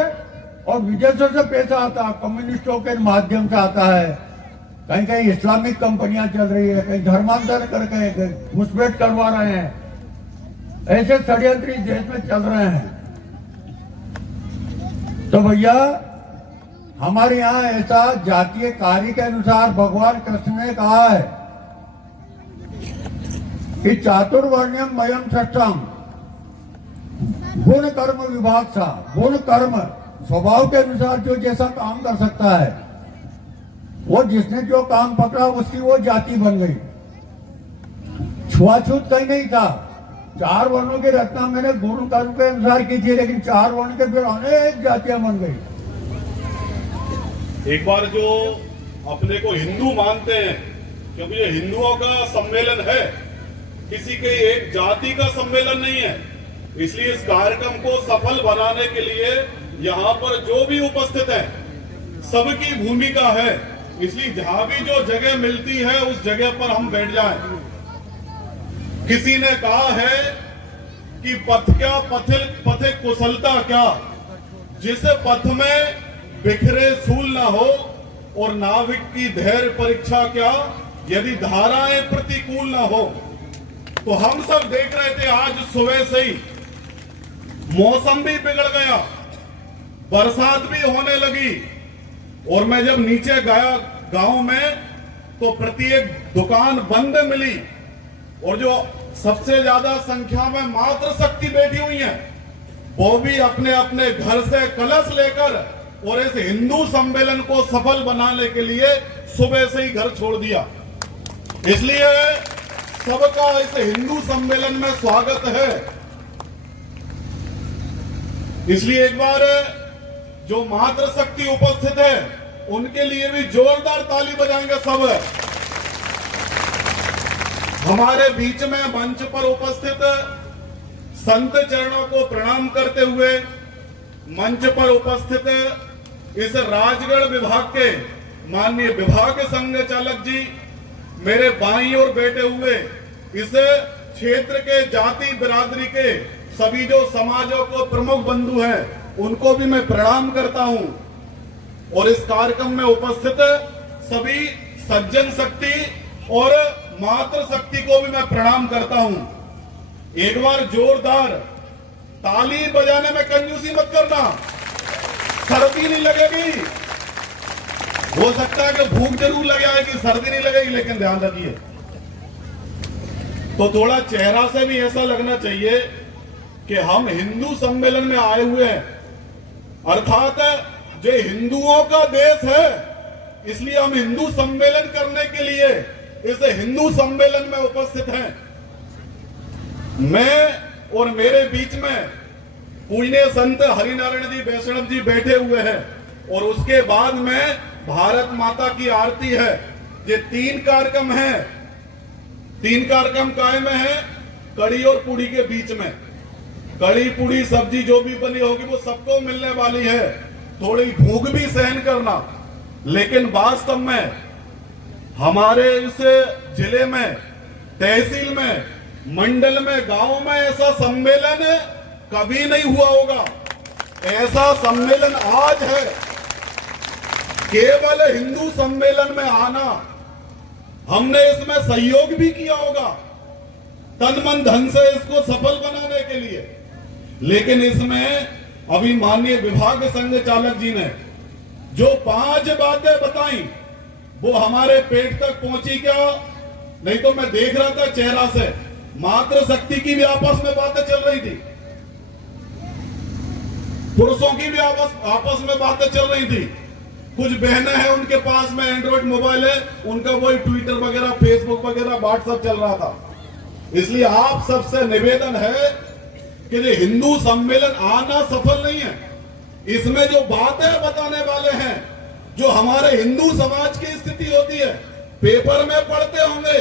और विदेशों से पैसा आता, कम्युनिस्टों के माध्यम से आता है। कहीं कहीं इस्लामिक कंपनियां चल रही है, कहीं धर्मांतर करके घुसपैठ करवा रहे हैं। ऐसे षड्यंत्र इस देश में चल रहे हैं। तो भैया हमारे यहाँ ऐसा जातीय कार्य के अनुसार भगवान कृष्ण ने कहा है कि चातुर्वर्ण्यम मयम षष्ठम, गुण कर्म विभाग सा, गुण कर्म स्वभाव के अनुसार जो जैसा काम कर सकता है, वो जिसने जो काम पकड़ा उसकी वो जाति बन गई। छुआछूत कहीं नहीं था। 4 वर्णों की रचना मैंने गुण कर्म के अनुसार की थी, लेकिन 4 वर्ण के फिर अनेक जातियां बन गई। एक बार जो अपने को हिंदू मानते हैं, क्योंकि ये हिंदुओं का सम्मेलन है, किसी के एक जाति का सम्मेलन नहीं है, इसलिए इस कार्यक्रम को सफल बनाने के लिए यहाँ पर जो भी उपस्थित है सबकी भूमिका है। इसलिए जहां भी जो जगह मिलती है उस जगह पर हम बैठ जाएं। किसी ने कहा है कि पथ क्या पथे कुशलता क्या, जिस पथ में बिखरे सूल ना हो और नाविक की धैर्य परीक्षा क्या, यदि धाराएं प्रतिकूल ना हो। तो हम सब देख रहे थे आज सुबह से ही मौसम भी बिगड़ गया, बरसात भी होने लगी, और मैं जब नीचे गया गांव में तो प्रत्येक दुकान बंद मिली, और जो सबसे ज्यादा संख्या में मातृशक्ति बैठी हुई है वो भी अपने अपने घर से कलश लेकर और इस हिंदू सम्मेलन को सफल बनाने के लिए सुबह से ही घर छोड़ दिया। इसलिए सबका इस हिंदू सम्मेलन में स्वागत है। इसलिए एक बार जो मातृशक्ति उपस्थित है उनके लिए भी जोरदार ताली बजाएंगे सब। हमारे बीच में मंच पर उपस्थित संत चरणों को प्रणाम करते हुए मंच पर उपस्थित इस राजगढ़ विभाग के माननीय विभाग संघ चालक जी, मेरे बाईं ओर बैठे हुए इस क्षेत्र के जाति बिरादरी के सभी जो समाजों को प्रमुख बंधु हैं उनको भी मैं प्रणाम करता हूं, और इस कार्यक्रम में उपस्थित सभी सज्जन शक्ति और मातृशक्ति को भी मैं प्रणाम करता हूं। एक बार जोरदार ताली बजाने में कंजूसी मत करना, सर्दी नहीं लगेगी। हो सकता है कि भूख जरूर लग जाएगी, सर्दी नहीं लगेगी, लेकिन ध्यान रखिए तो थोड़ा चेहरा से भी ऐसा लगना चाहिए कि हम हिंदू सम्मेलन में आए हुए हैं, अर्थात जो हिंदुओं का देश है, इसलिए हम हिंदू सम्मेलन करने के लिए इस हिंदू सम्मेलन में उपस्थित हैं। मैं और मेरे बीच में पूजनीय संत हरिनारायण जी वैष्णव जी बैठे हुए हैं, और उसके बाद में भारत माता की आरती है। ये 3 कार्यक्रम हैं, 3 कार्यक्रम काय में है, कड़ी और पूड़ी के बीच में। कड़ी पूड़ी सब्जी जो भी बनी होगी वो सबको मिलने वाली है, थोड़ी भूख भी सहन करना। लेकिन वास्तव में हमारे इस जिले में, तहसील में, मंडल में, गांव में ऐसा सम्मेलन कभी नहीं हुआ होगा। ऐसा सम्मेलन आज है। केवल हिंदू सम्मेलन में आना, हमने इसमें सहयोग भी किया होगा तन मन धन से इसको सफल बनाने के लिए, लेकिन इसमें अभी माननीय विभाग संघ चालक जी ने जो 5 बातें बताई वो हमारे पेट तक पहुंची क्या? नहीं तो मैं देख रहा था चेहरा से, मातृशक्ति की भी आपस में बातें चल रही थी, पुरुषों की भी आपस में बातें चल रही थी। कुछ बहनें हैं उनके पास में एंड्रॉइड मोबाइल है, उनका वही ट्विटर वगैरह, फेसबुक वगैरह, व्हाट्सएप चल रहा था। इसलिए आप सबसे निवेदन है कि ये हिंदू सम्मेलन आना सफल नहीं है, इसमें जो बातें बताने वाले हैं, जो हमारे हिंदू समाज की स्थिति होती है, पेपर में पढ़ते होंगे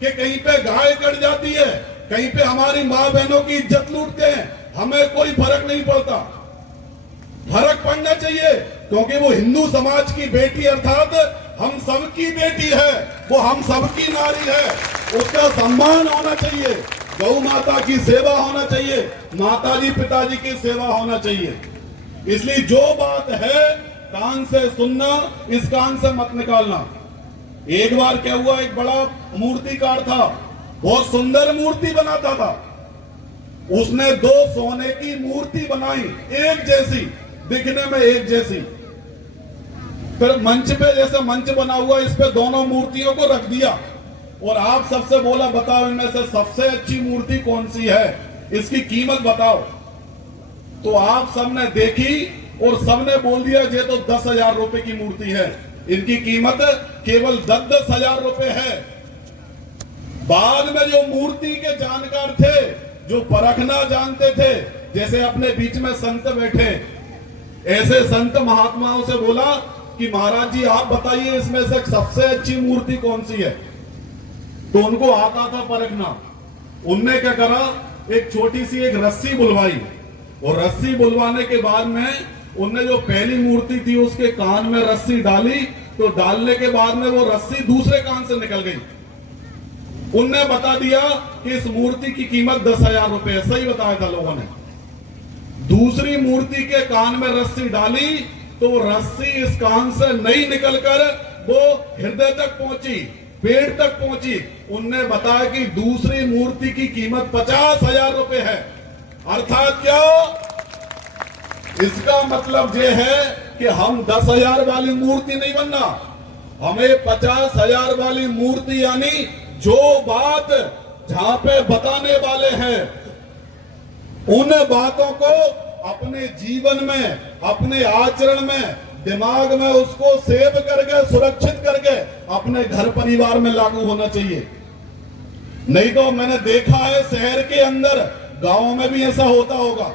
कि कहीं पे गाय कट जाती है, कहीं पे हमारी माँ बहनों की इज्जत लूटते हैं, हमें कोई फर्क नहीं पड़ता। फर्क पड़ना चाहिए, क्योंकि वो हिंदू समाज की बेटी अर्थात हम सबकी बेटी है, वो हम सबकी नारी है, उसका सम्मान होना चाहिए, गौ माता की सेवा होना चाहिए, माताजी पिताजी की सेवा होना चाहिए। इसलिए जो बात है कान से सुनना, इस कान से मत निकालना। एक बार क्या हुआ, एक बड़ा मूर्तिकार था, बहुत सुंदर मूर्ति बनाता था, उसने 2 सोने की मूर्ति बनाई, एक जैसी, दिखने में एक जैसी। फिर मंच पे जैसे मंच बना हुआ इस पे दोनों मूर्तियों को रख दिया और आप सबसे बोला बताओ इनमें से सबसे अच्छी मूर्ति कौन सी है, इसकी कीमत बताओ। तो आप सबने देखी और सबने बोल दिया ये तो 10,000 रुपए की मूर्ति है, इनकी कीमत केवल 10,000 रुपए है। बाद में जो मूर्ति के जानकार थे, जो परखना जानते थे, जैसे अपने बीच में संत बैठे, ऐसे संत महात्माओं से बोला कि महाराज जी आप बताइए इसमें से सबसे अच्छी मूर्ति कौन सी है। तो उनको आता था परखना। उनने क्या करा, एक छोटी सी एक रस्सी बुलवाई और रस्सी बुलवाने के बाद में उनने जो पहली मूर्ति थी उसके कान में रस्सी डाली, तो डालने के बाद में वो रस्सी दूसरे कान से निकल गई। उनने बता दिया कि इस मूर्ति की कीमत 10,000 रुपए है, सही बताया था लोगों ने। दूसरी मूर्ति के कान में रस्सी डाली तो रस्सी इस कान से नहीं निकलकर वो हृदय तक पहुंची, पेट तक पहुंची। उनने बताया कि दूसरी मूर्ति की कीमत 50,000 रुपए है। अर्थात क्या, इसका मतलब ये है कि हम 10,000 वाली मूर्ति नहीं बनना, हमें 50,000 वाली मूर्ति, यानी जो बात जहां पे बताने वाले हैं उन बातों को अपने जीवन में, अपने आचरण में, दिमाग में उसको सेव करके, सुरक्षित करके अपने घर परिवार में लागू होना चाहिए। नहीं तो मैंने देखा है शहर के अंदर, गांव में भी ऐसा होता होगा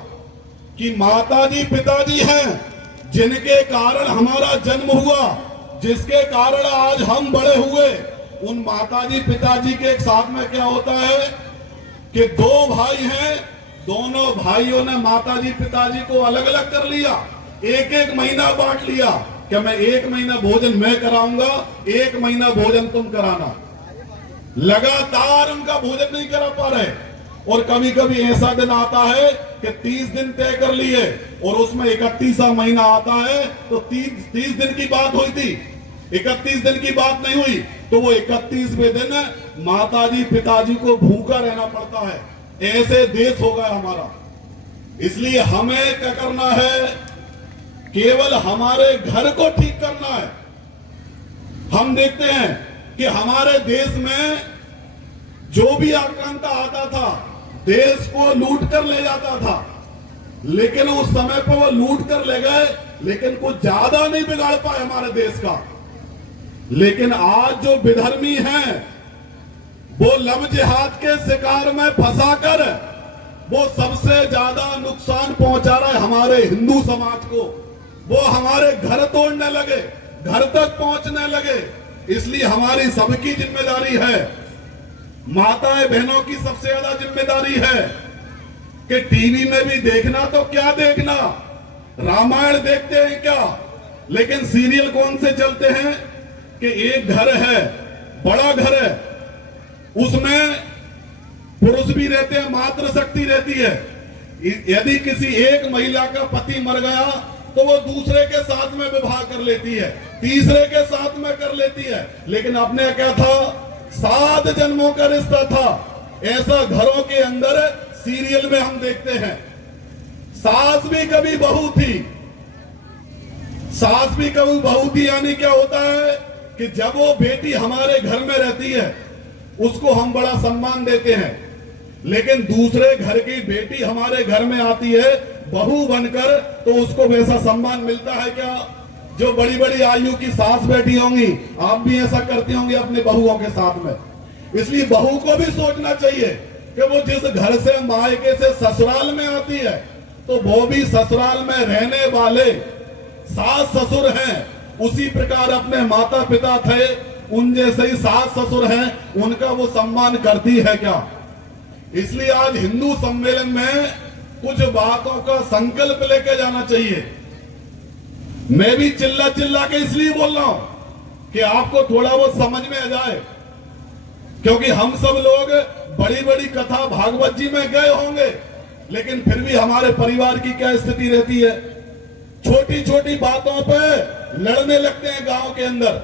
कि माताजी पिताजी हैं जिनके कारण हमारा जन्म हुआ, जिसके कारण आज हम बड़े हुए। उन माताजी पिताजी के एक साथ में क्या होता है कि दो भाई हैं, दोनों भाइयों ने माताजी पिताजी को अलग अलग कर लिया, एक एक महीना बांट लिया कि मैं 1 महीना भोजन मैं कराऊंगा, 1 महीना भोजन तुम कराना। लगातार उनका भोजन नहीं करा पा रहे। और कभी कभी ऐसा दिन आता है कि 30 दिन तय कर लिए और उसमें 31वां महीना आता है तो 30 दिन की बात हुई थी, 31 दिन की बात नहीं हुई, तो वो 31वें दिन माताजी पिताजी को भूखा रहना पड़ता है। ऐसे देश हो गया हमारा। इसलिए हमें क्या करना है, केवल हमारे घर को ठीक करना है। हम देखते हैं कि हमारे देश में जो भी आक्रांता आता था देश को लूट कर ले जाता था, लेकिन उस समय पर वो लूट कर ले गए, लेकिन कुछ ज्यादा नहीं बिगाड़ पाए हमारे देश का। लेकिन आज जो विधर्मी हैं वो लव जिहाद के शिकार में फंसाकर वो सबसे ज्यादा नुकसान पहुंचा रहा है हमारे हिंदू समाज को। वो हमारे घर तोड़ने लगे, घर तक पहुंचने लगे। इसलिए हमारी सबकी जिम्मेदारी है, माताएं बहनों की सबसे ज्यादा जिम्मेदारी है कि टीवी में भी देखना तो क्या देखना, रामायण देखते हैं क्या, लेकिन सीरियल कौन से चलते हैं कि एक घर है, बड़ा घर है, उसमें पुरुष भी रहते हैं, मातृशक्ति रहती है। यदि किसी एक महिला का पति मर गया तो वो दूसरे के साथ में विवाह कर लेती है, तीसरे के साथ में कर लेती है। लेकिन अपने क्या था, 7 जन्मों का रिश्ता था। ऐसा घरों के अंदर सीरियल में हम देखते हैं। सास भी कभी बहू थी, सास भी कभी बहू थी, यानी क्या होता है कि जब वो बेटी हमारे घर में रहती है उसको हम बड़ा सम्मान देते हैं, लेकिन दूसरे घर की बेटी हमारे घर में आती है बहू बनकर तो उसको वैसा सम्मान मिलता है क्या? जो बड़ी बड़ी आयु की सास बैठी होंगी, आप भी ऐसा करती होंगी अपने बहुओं के साथ में। इसलिए बहू को भी सोचना चाहिए कि वो जिस घर से, मायके से ससुराल में आती है तो वो भी ससुराल में रहने वाले सास ससुर हैं। उसी प्रकार अपने माता पिता थे, उन जैसे ही सास ससुर हैं, उनका वो सम्मान करती है क्या? इसलिए आज हिंदू सम्मेलन में कुछ बातों का संकल्प लेके जाना चाहिए। मैं भी चिल्ला चिल्ला के इसलिए बोल रहा हूं कि आपको थोड़ा बहुत समझ में आ जाए, क्योंकि हम सब लोग बड़ी बड़ी कथा भागवत जी में गए होंगे, लेकिन फिर भी हमारे परिवार की क्या स्थिति रहती है, छोटी छोटी बातों पे लड़ने लगते हैं। गांव के अंदर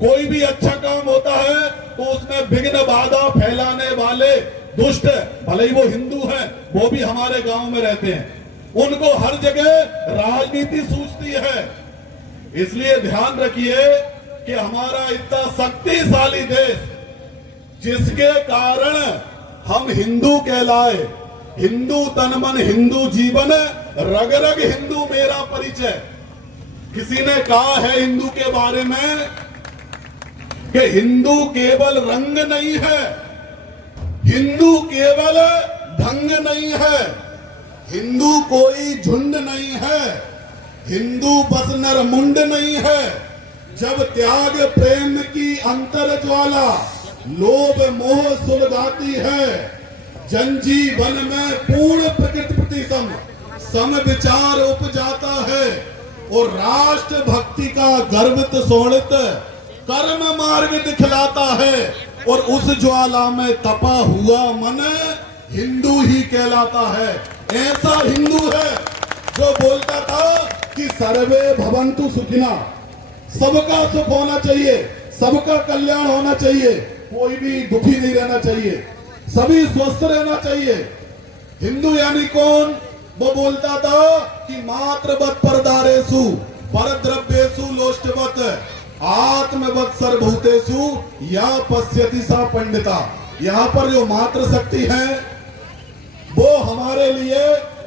कोई भी अच्छा काम होता है तो उसमें विघ्न बाधा फैलाने वाले दुष्ट, भले ही वो हिंदू हैं, वो भी हमारे गांव में रहते हैं। उनको हर जगह राजनीति सूझती है। इसलिए ध्यान रखिए कि हमारा इतना शक्तिशाली देश, जिसके कारण हम हिंदू कहलाए, हिंदू तन मन हिंदू जीवन, रग रग हिंदू मेरा परिचय। किसी ने कहा है हिंदू के बारे में कि हिंदू केवल रंग नहीं है, हिंदू केवल ढंग नहीं है, हिंदू कोई झुंड नहीं है, हिंदू बस नरमुंड नहीं है। जब त्याग प्रेम की अंतर ज्वाला लोभ मोह सुलगाती है, जनजीवन में पूर्ण प्रकृति प्रति सम विचार उपजाता है और राष्ट्र भक्ति का गर्वित सोड़ित कर्म मार्ग दिखलाता है, और उस ज्वाला में तपा हुआ मन हिंदू ही कहलाता है। ऐसा हिंदू है जो बोलता था कि सर्वे भवन्तु सुखिना, सबका सुख होना चाहिए, सबका कल्याण होना चाहिए, कोई भी दुखी नहीं रहना चाहिए, सभी स्वस्थ रहना चाहिए। हिंदू यानी कौन? वो बोलता था कि मात्रवत परदारेषु परद्रव्येषु लोष्टवत आत्मवत सर्वभूतेषु या पश्यति सा पंडिता। यहाँ पर जो मात्र शक्ति है वो हमारे लिए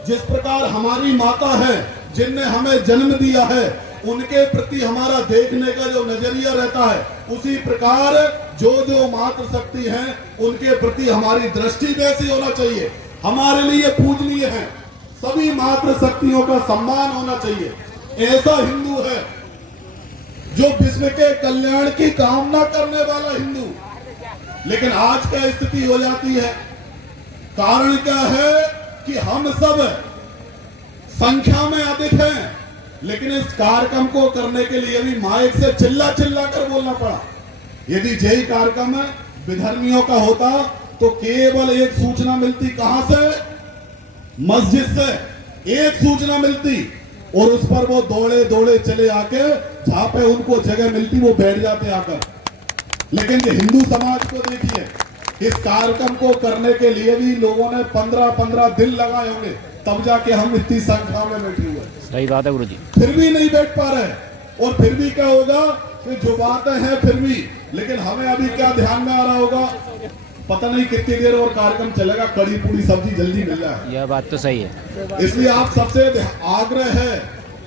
जिस प्रकार हमारी माता है, जिनने हमें जन्म दिया है, उनके प्रति हमारा देखने का जो नजरिया रहता है, उसी प्रकार जो जो मात्र शक्ति है उनके प्रति हमारी दृष्टि वैसी होना चाहिए। हमारे लिए पूजनीय है, सभी मात्र शक्तियों का सम्मान होना चाहिए। ऐसा हिंदू है जो विश्व के कल्याण की कामना करने वाला हिंदू। लेकिन आज क्या स्थिति हो जाती है? कारण क्या है कि हम सब संख्या में अधिक हैं, लेकिन इस कार्यक्रम को करने के लिए भी माइक से चिल्ला चिल्ला कर बोलना पड़ा। यदि यही कार्यक्रम विधर्मियों का होता तो केवल एक सूचना मिलती, कहां से? मस्जिद से एक सूचना मिलती, और उस पर वो दौड़े दौड़े चले आके जहां पे उनको जगह मिलती वो बैठ जाते आकर। लेकिन ये हिंदू समाज को देखिए, इस कार्यक्रम को करने के लिए भी लोगों ने 15-15 दिन लगाए होंगे, तब जाके हम इतनी संख्या में बैठे हुए। सही बात है गुरुजी। फिर भी नहीं बैठ पा रहे, और फिर भी क्या होगा कि जो बातें हैं फिर भी। लेकिन हमें अभी क्या ध्यान में आ रहा होगा, पता नहीं कितनी देर और कार्यक्रम चलेगा, कड़ी पूरी सब्जी जल्दी मिल जाए। यह बात तो सही है। इसलिए आप सबसे आग्रह है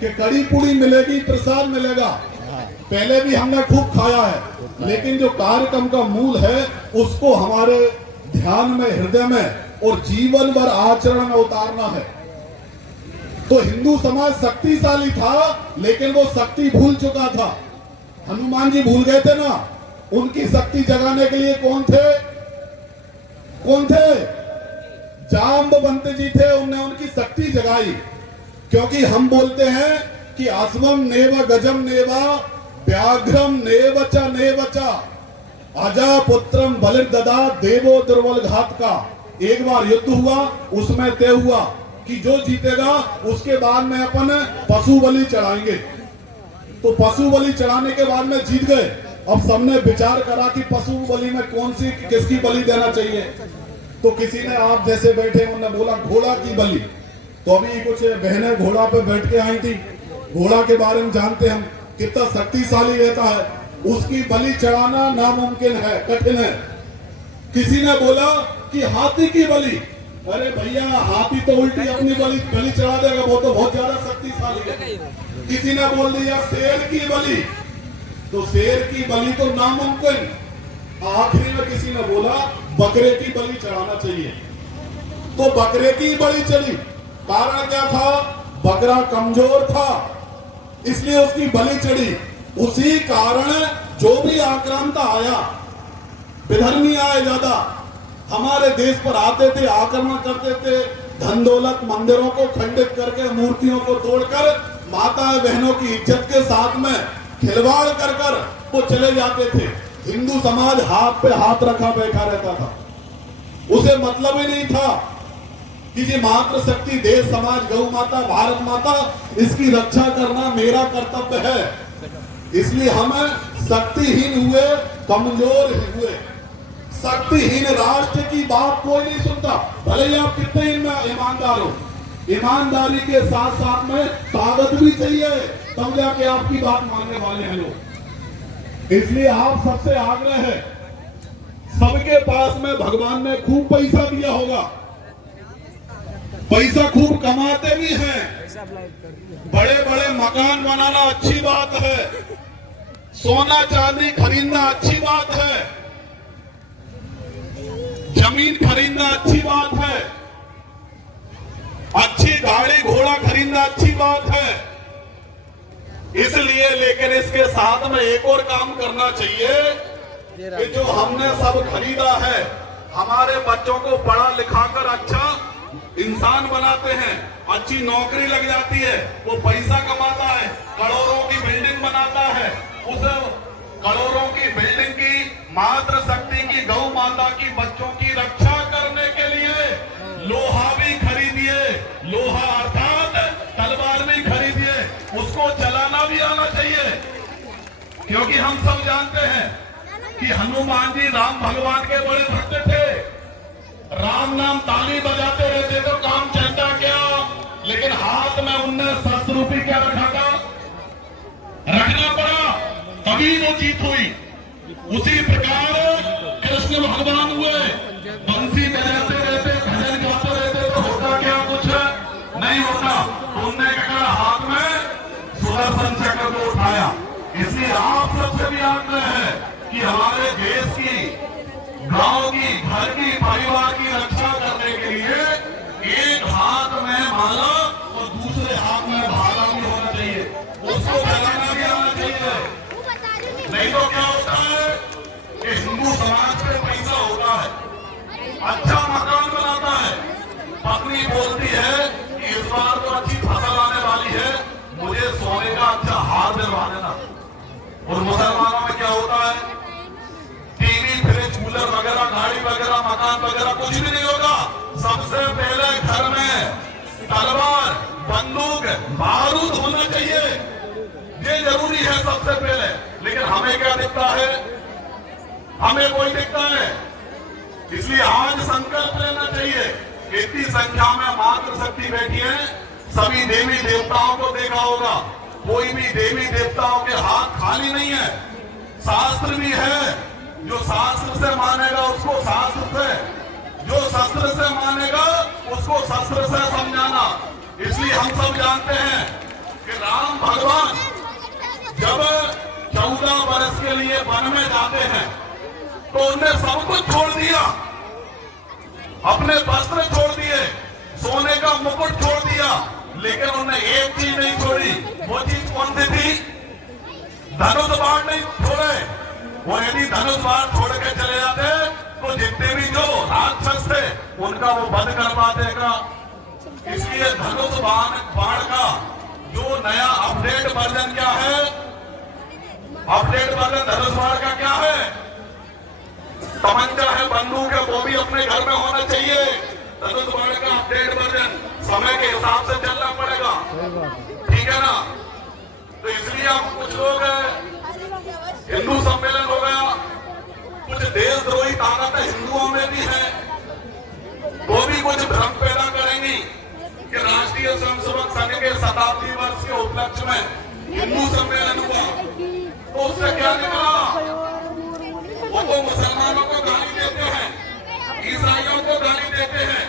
कि कड़ी पूरी मिलेगी, प्रसाद मिलेगा। पहले भी हमने खूब खाया है, लेकिन जो कार्यक्रम का मूल है उसको हमारे ध्यान में, हृदय में और जीवन भर आचरण में उतारना है। तो हिंदू समाज शक्तिशाली था, लेकिन वो शक्ति भूल चुका था। हनुमान जी भूल गए थे ना, उनकी शक्ति जगाने के लिए कौन थे? जाम्बवंत जी थे, उनने उनकी शक्ति जगाई। क्योंकि हम बोलते हैं कि अश्वम नेव गजम नेवा व्याघ्रम नेवचा अजा पुत्रम बलिर्ददा देवो दुर्बल घात का। एक बार युद्ध हुआ, उसमें तय हुआ कि जो जीतेगा उसके बाद में अपन पशु बलि चढ़ाएंगे। तो पशु बलि चढ़ाने के बाद में जीत गए। अब सबने विचार करा कि पशु बलि में कौन सी किसकी बलि देना चाहिए। तो किसी ने, आप जैसे बैठे, उन्होंने बोला घोड़ा की बलि। तो अभी कुछ बहनें घोड़ा पे बैठ के आई थी, घोड़ा के बारे में जानते हम कितना शक्तिशाली रहता है, उसकी बलि चढ़ाना नामुमकिन है, कठिन है। किसी ने बोला कि हाथी की बलि। अरे भैया, हाथी तो उल्टी अपनी बलि चढ़ा देगा, वो तो बहुत ज्यादा शक्तिशाली है। किसी ने बोल दिया शेर की बलि, तो शेर की बलि तो नामुमकिन। आखिरी में किसी ने बोला बकरे की बलि चढ़ाना चाहिए। तो बकरे की बलि चढ़ी। कारण क्या था? बकरा कमजोर था, इसलिए उसकी बलि चढ़ी। उसी कारण जो भी आक्रांता आया, विधर्मी आए, ज्यादा हमारे देश पर आते थे, आक्रमण करते थे, धन दौलत मंदिरों को खंडित करके, मूर्तियों को तोड़कर, माता बहनों की इज्जत के साथ में खिलवाड़ कर कर वो चले जाते थे। हिंदू समाज हाथ पे हाथ रखा बैठा रहता था। उसे मतलब ही नहीं था कि ये मातृ शक्ति, देश, समाज, गौ माता, भारत माता, इसकी रक्षा करना मेरा कर्तव्य है। इसलिए हम शक्तिहीन हुए, कमजोर हुए। शक्तिहीन राष्ट्र की बात कोई नहीं सुनता, भले ही आप कितने ईमानदार हो। ईमानदारी के साथ साथ में ताकत भी चाहिए, तब जाके आपकी बात मानने वाले हैं लोग। इसलिए आप सबसे आग्रह है, सबके पास में भगवान ने खूब पैसा दिया होगा, पैसा खूब कमाते भी हैं, बड़े बड़े मकान बनाना अच्छी बात है, सोना चांदी खरीदना अच्छी बात है, जमीन खरीदना अच्छी बात है, अच्छी गाड़ी घोड़ा खरीदना अच्छी बात है। इसलिए लेकिन इसके साथ में एक और काम करना चाहिए कि जो हमने सब खरीदा है, हमारे बच्चों को पढ़ा लिखाकर अच्छा इंसान बनाते हैं, अच्छी नौकरी लग जाती है, वो पैसा कमाता है, करोड़ों की बिल्डिंग बनाता है, उस करोड़ों की बिल्डिंग की मातृ शक्ति की गौ माता की बच्चों की रक्षा करने के लिए लोहा भी खरीदिए, लोहा अर्थात तलवार भी खरीदिए, उसको चलाना भी आना चाहिए। क्योंकि हम सब जानते हैं कि हनुमान जी राम भगवान के बड़े भक्त थे, राम नाम ताली बजाते रहते तो काम चलता क्या, लेकिन हाथ में उनने शस्त्र भी क्या रखा था, रखना पड़ा, तभी वो जीत हुई। उसी प्रकार कृष्ण भगवान हुए, बंसी बजाते रहते भजन गाते रहते तो होता क्या, कुछ नहीं होता। उनने क्या हाथ में सुदर्शन चक्र को उठाया। इसलिए आप सबसे भी आग्रह है कि हमारे देश की, गांव की, घर की, परिवार की रक्षा करने के लिए एक हाथ में माला और दूसरे हाथ में भाला भी होना चाहिए, उसको चलाना भी आना चाहिए। नहीं तो क्या होता है कि हिंदू समाज पे पैसा होता है, अच्छा मकान बनाता है, पत्नी बोलती है कि इस बार तो अच्छी फसल आने वाली है, मुझे सोने का अच्छा हार दिलवा देना। और मुसलमानों में क्या होता है, टीवी, फ्रिज, कूलर वगैरह, गाड़ी वगैरह, मकान वगैरह कुछ भी नहीं होगा, सबसे पहले घर में तलवार, बंदूक, बारूद होना चाहिए, ये जरूरी है सबसे पहले। लेकिन हमें क्या दिखता है, हमें कोई दिखता है। इसलिए आज संकल्प लेना चाहिए। इतनी संख्या में मातृशक्ति बैठी है, सभी देवी देवताओं को देखा होगा, कोई भी देवी देवताओं के हाथ खाली नहीं है, शास्त्र भी है, जो शास्त्र से मानेगा उसको शास्त्र से, जो शस्त्र से मानेगा उसको शस्त्र से समझाना। इसलिए हम सब जानते हैं कि राम भगवान जब 14 वर्ष के लिए वन में जाते हैं तो उन्हें सब कुछ छोड़ दिया, अपने वस्त्र छोड़ दिए, सोने का मुकुट छोड़ दिया, लेकिन उन्हें एक चीज नहीं छोड़ी। वो चीज कौन सी थी? धनुष बाण नहीं छोड़े। वो यदि धनुष बाण छोड़ के चले जाते तो जितने भी जो राक्षस थे उनका वो वध करवा देगा। इसलिए धनुष बाण का जो नया अपडेट वर्जन क्या है, अपडेट वर्जन धनुष बाण का क्या है, तमंचा है, बंदूक है, वो भी अपने घर में होना चाहिए। धनुष बाण का अपडेट वर्जन समय के हिसाब से चलना पड़ेगा, ठीक है ना। तो इसलिए अब कुछ लोग हिंदू सम्मेलन हो गया, कुछ देशद्रोही ताकत हिंदुओं में भी है, वो भी कुछ भ्रम पैदा करेंगी कि राष्ट्रीय स्वयंसेवक संघ के शताब्दी वर्ष के उपलक्ष्य में हिंदू सम्मेलन हुआ, तो उससे क्या निकला? वो तो मुसलमानों को गाली देते हैं, ईसाइयों को गाली देते हैं,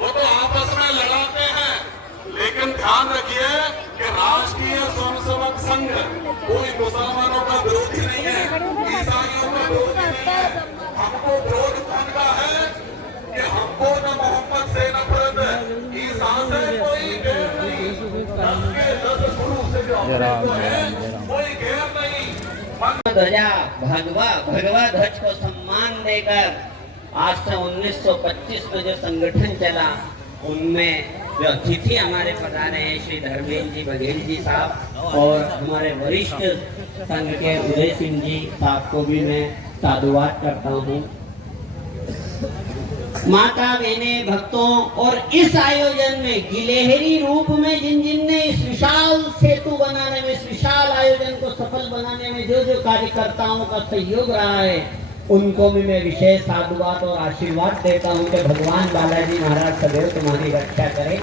वो तो आपस में लड़ाते हैं। लेकिन ध्यान रखिए कि राष्ट्रीय स्वयंसेवक संघ कोई मुसलमानों का विरोधी नहीं है, ईसाइयों का विरोधी नहीं है। हमको विरोध कौन का है कि हमको न मोहम्मद से नफरत है, ईसा से कोई गैर नहीं, 10 के 10 गुरु से जो अपने है कोई गैर नहीं। ध्वजा भगवा ध्वज को सम्मान देकर आज से 1925 में जो संगठन चला, उनमें जो अतिथि हमारे पधारे हैं श्री धर्मेंद्र जी बघेल जी साहब और हमारे वरिष्ठ संघ के उदय सिंह जी साहब को भी मैं साधुवाद करता हूँ। माता बहने भक्तों, और इस आयोजन में गिलहरी रूप में जिन ने इस विशाल सेतु बनाने में, इस विशाल आयोजन को सफल बनाने में जो जो कार्यकर्ताओं का सहयोग रहा है, उनको भी मैं विशेष साधुवाद और आशीर्वाद देता हूं कि भगवान बालाजी महाराज सदैव तुम्हारी रक्षा करें।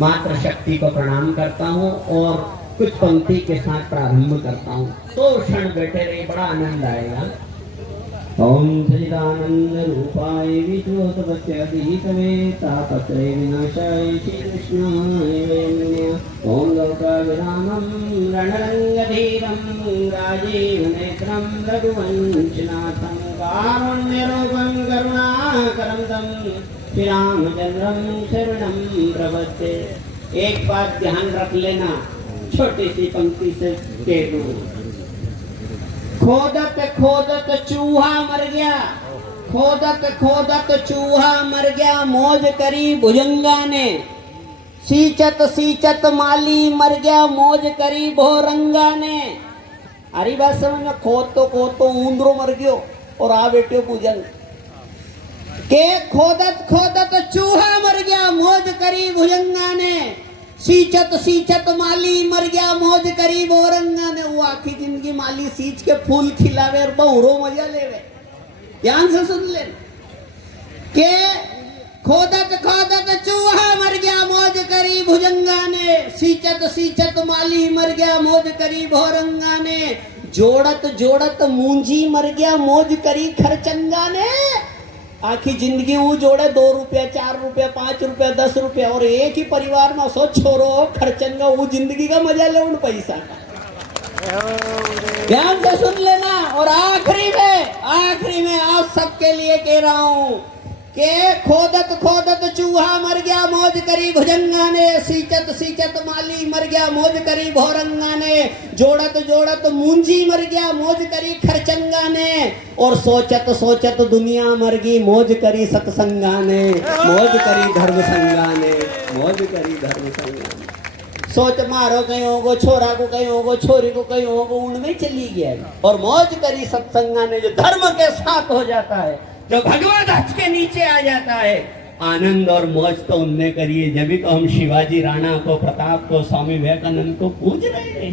मातृशक्ति को प्रणाम करता हूँ और कुछ पंक्ति के साथ प्रारंभ करता हूँ। तो क्षण बैठे रहिए, बड़ा आनंद आएगा। ओम सच्चिदानंद रूपाय विश्वोत्पत्त्यादिहेतवे तापत्रय विनाशाय श्री कृष्णाय नमः। ओम लोकाभिरामं रणरंगधीरं राजीवनेत्रं रघुवंशनाथं कारुण्यरूपं करुणाकरं तं श्रीरामचंद्रं शरणं प्रपद्ये। एक बात ध्यान रख लेना, छोटी सी पंक्ति से कह दूं। खोदत खोदत चूहा मर गया, खोदत खोदत चूहा मर गया, मौज करी भुजंगा ने। सींचत सींचत माली मर गया, मौज करी भोरंगा ने। अरे बात समझ में, खोद तो ऊंदरो मर गयो और आ बैठो भुजंग के। खोदत खोदत चूहा मर गया, मौज करी भुजंगा ने। सींचत सींचत माली मर गया, मौज करी बोरंगा ने। वो आखी जिंदगी माली सींच के फूल खिलावे और बहुरो मजा लेवे। ध्यान से सुन ले के खोदत खोदत चूहा मर गया, मौज करी भुजंगा ने। सींचत सींचत माली मर गया, मौज करी भोरंगा ने। जोड़त जोड़त मूंजी मर गया, मौज करी खरचंगा ने। आखी जिंदगी वो जोड़े 2 रुपया 4 रुपया 5 रुपया 10 रुपया और एक ही परिवार में सो छोरो खर्चंगा, वो जिंदगी का मजा ले उन पैसा का। ध्यान से सुन लेना। और आखिरी में आप सबके लिए कह रहा हूं के खोदत खोदत चूहा मर गया, मौज करी भुजंगा ने। सींचत सींचत माली मर गया, मौज करी भोरंगा ने। जोड़त जोड़त मूंजी मर गया, मौज करी खरचंगा ने। और सोचत सोचत दुनिया मर गई, मौज करी सत्संगा ने। मौज करी धर्म संगा ने, मौज करी धर्म संगा ने। सोच मारो कहीं होगो, छोरा को कहीं होगो, छोरी को कहीं होगो, उनमें चली गया। और मौज करी सत्संगा ने, जो धर्म के साथ हो जाता है, जो भगवत ध्वज के नीचे आ जाता है, आनंद और मौज तो उनने करिए। जब भी तो हम शिवाजी राणा को, प्रताप को, स्वामी विवेकानंद को पूज रहे हैं।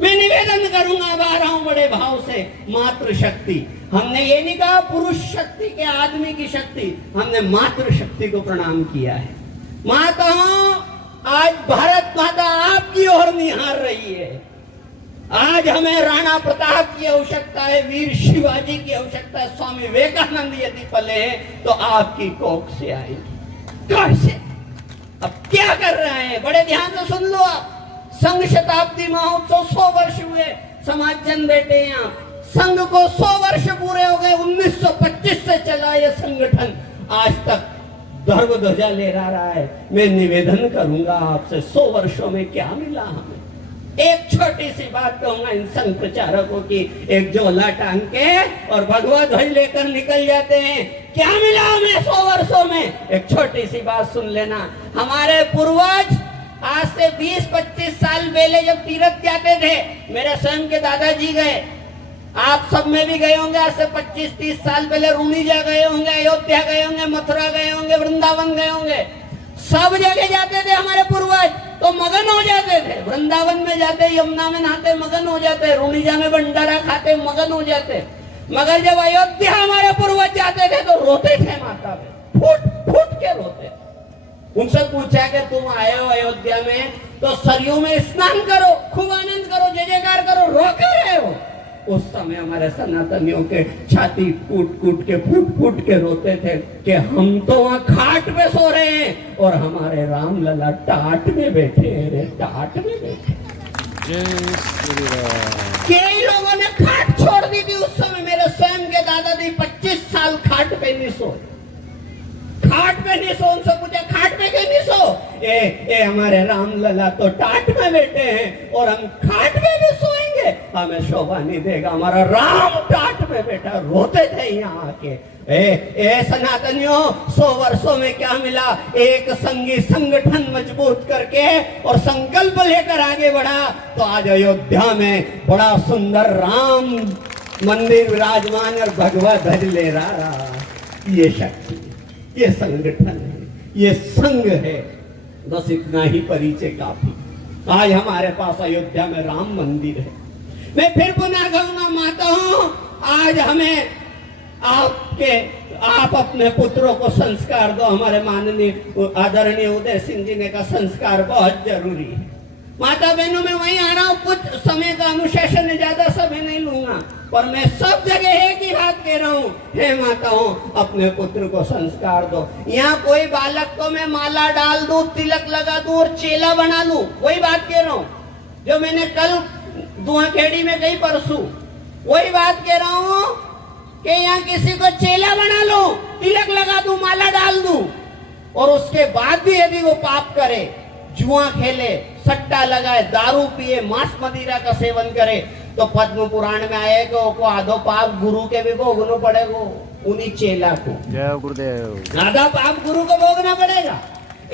मैं निवेदन करूंगा, अब आ रहा हूं बड़े भाव से। मातृशक्ति, हमने ये नहीं कहा पुरुष शक्ति के आदमी की शक्ति, हमने मातृशक्ति को प्रणाम किया है। माताओं, आज भारत माता आपकी ओर निहार रही है। आज हमें राणा प्रताप की आवश्यकता है, वीर शिवाजी की आवश्यकता है। स्वामी विवेकानंद यदि पले हैं तो आपकी कोख से आएंगे। कैसे? अब क्या कर रहे हैं, बड़े ध्यान से सुन लो आप। संघ शताब्दी महोत्सव 100 वर्ष हुए, समाज जन बैठे यहाँ। संघ को 100 वर्ष पूरे हो गए। 1925 से चला ये संगठन, आज तक धर्म ध्वजा लहरा रहा है। मैं निवेदन करूंगा आपसे, 100 वर्षों में क्या मिला हमें? एक छोटी सी बात कहूंगा इन संघ प्रचारकों की, एक झोला टांग के और भगवा ध्वज लेकर निकल जाते हैं। क्या मिला हमें 100 वर्षों में? एक छोटी सी बात सुन लेना। हमारे पूर्वज आज से 20-25 साल पहले जब तीर्थ जाते थे, मेरे स्वयं के दादाजी गए, आप सब में भी गए होंगे। आज से 25-30 साल पहले रूणीजा गए होंगे, अयोध्या गए होंगे, मथुरा गए होंगे, वृंदावन गए होंगे। सब जगह जाते थे हमारे पूर्वज, तो मगन हो जाते थे। वृंदावन में जाते, यमुना में नहाते, मगन हो जाते। रूणीजा में भंडारा खाते, मगन हो जाते। मगर जब अयोध्या हमारे पूर्वज जाते थे तो रोते थे माता में, फूट फूट के रोते। उनसे पूछा कि तुम आए हो अयोध्या में तो सरयू में स्नान करो, खूब आनंद करो, जय जयकार करो, रो क्यों रहे हो? उस समय हमारे सनातनियों के छाती कूट कूट के, फूट फूट के रोते थे कि हम तो वहां खाट पे सो रहे हैं और हमारे राम लला टाट में बैठे हैं रे, टाट में बैठे। कई लोगों ने खाट छोड़ दी थी उस समय। मेरे स्वयं के दादाजी 25 साल खाट पे नहीं सोए, खाट पे नहीं सो। उनसे पूछा खाट पे क्यों नहीं सो? ए हमारे राम लला तो टाट में बैठे हैं और हम खाट पे भी सोएंगे, हमें शोभा नहीं देगा, हमारा राम टाट में बैठा। रोते थे यहाँ आके। ए सनातनियों, 100 वर्षों में क्या मिला? एक संघी संगठन मजबूत करके और संकल्प लेकर आगे बढ़ा तो आज अयोध्या में बड़ा सुंदर राम मंदिर विराजमान और भगवा ध्वज ले रहा। ये शक्ति, ये संगठन है, ये संघ है। बस इतना ही परिचय काफी। आज हमारे पास अयोध्या में राम मंदिर है। मैं फिर पुनः कहूंगा माताओं, आज हमें आपके आप अपने पुत्रों को संस्कार दो। हमारे माननीय आदरणीय उदय सिंह जी ने कहा संस्कार बहुत जरूरी है। माता बहनों में वहीं आ रहा हूँ, कुछ समय का अनुशासन है, ज्यादा समय नहीं लूंगा, पर मैं सब जगह एक ही बात कह रहा हूँ, हे माताओं अपने पुत्र को संस्कार दो। यहाँ कोई बालक को मैं माला डाल दूं, तिलक लगा दूं और चेला बना लूं, वही बात कह रहा हूँ जो मैंने कल दुआखेड़ी में गई परसों, वही बात कह रहा हूँ कि यहाँ किसी को चेला बना लो, तिलक लगा दूं, माला डाल दूं, और उसके बाद भी यदि वो पाप करे, जुआ खेले, सट्टा लगाए, दारू पिए, मांस मदिरा का सेवन करे, तो पद्म पुराण में आएगा को आधो पाप गुरु के भी भोगना पड़ेगा, उन्हीं चेला को। जय गुरुदेव। आधा पाप गुरु को भोगना पड़ेगा।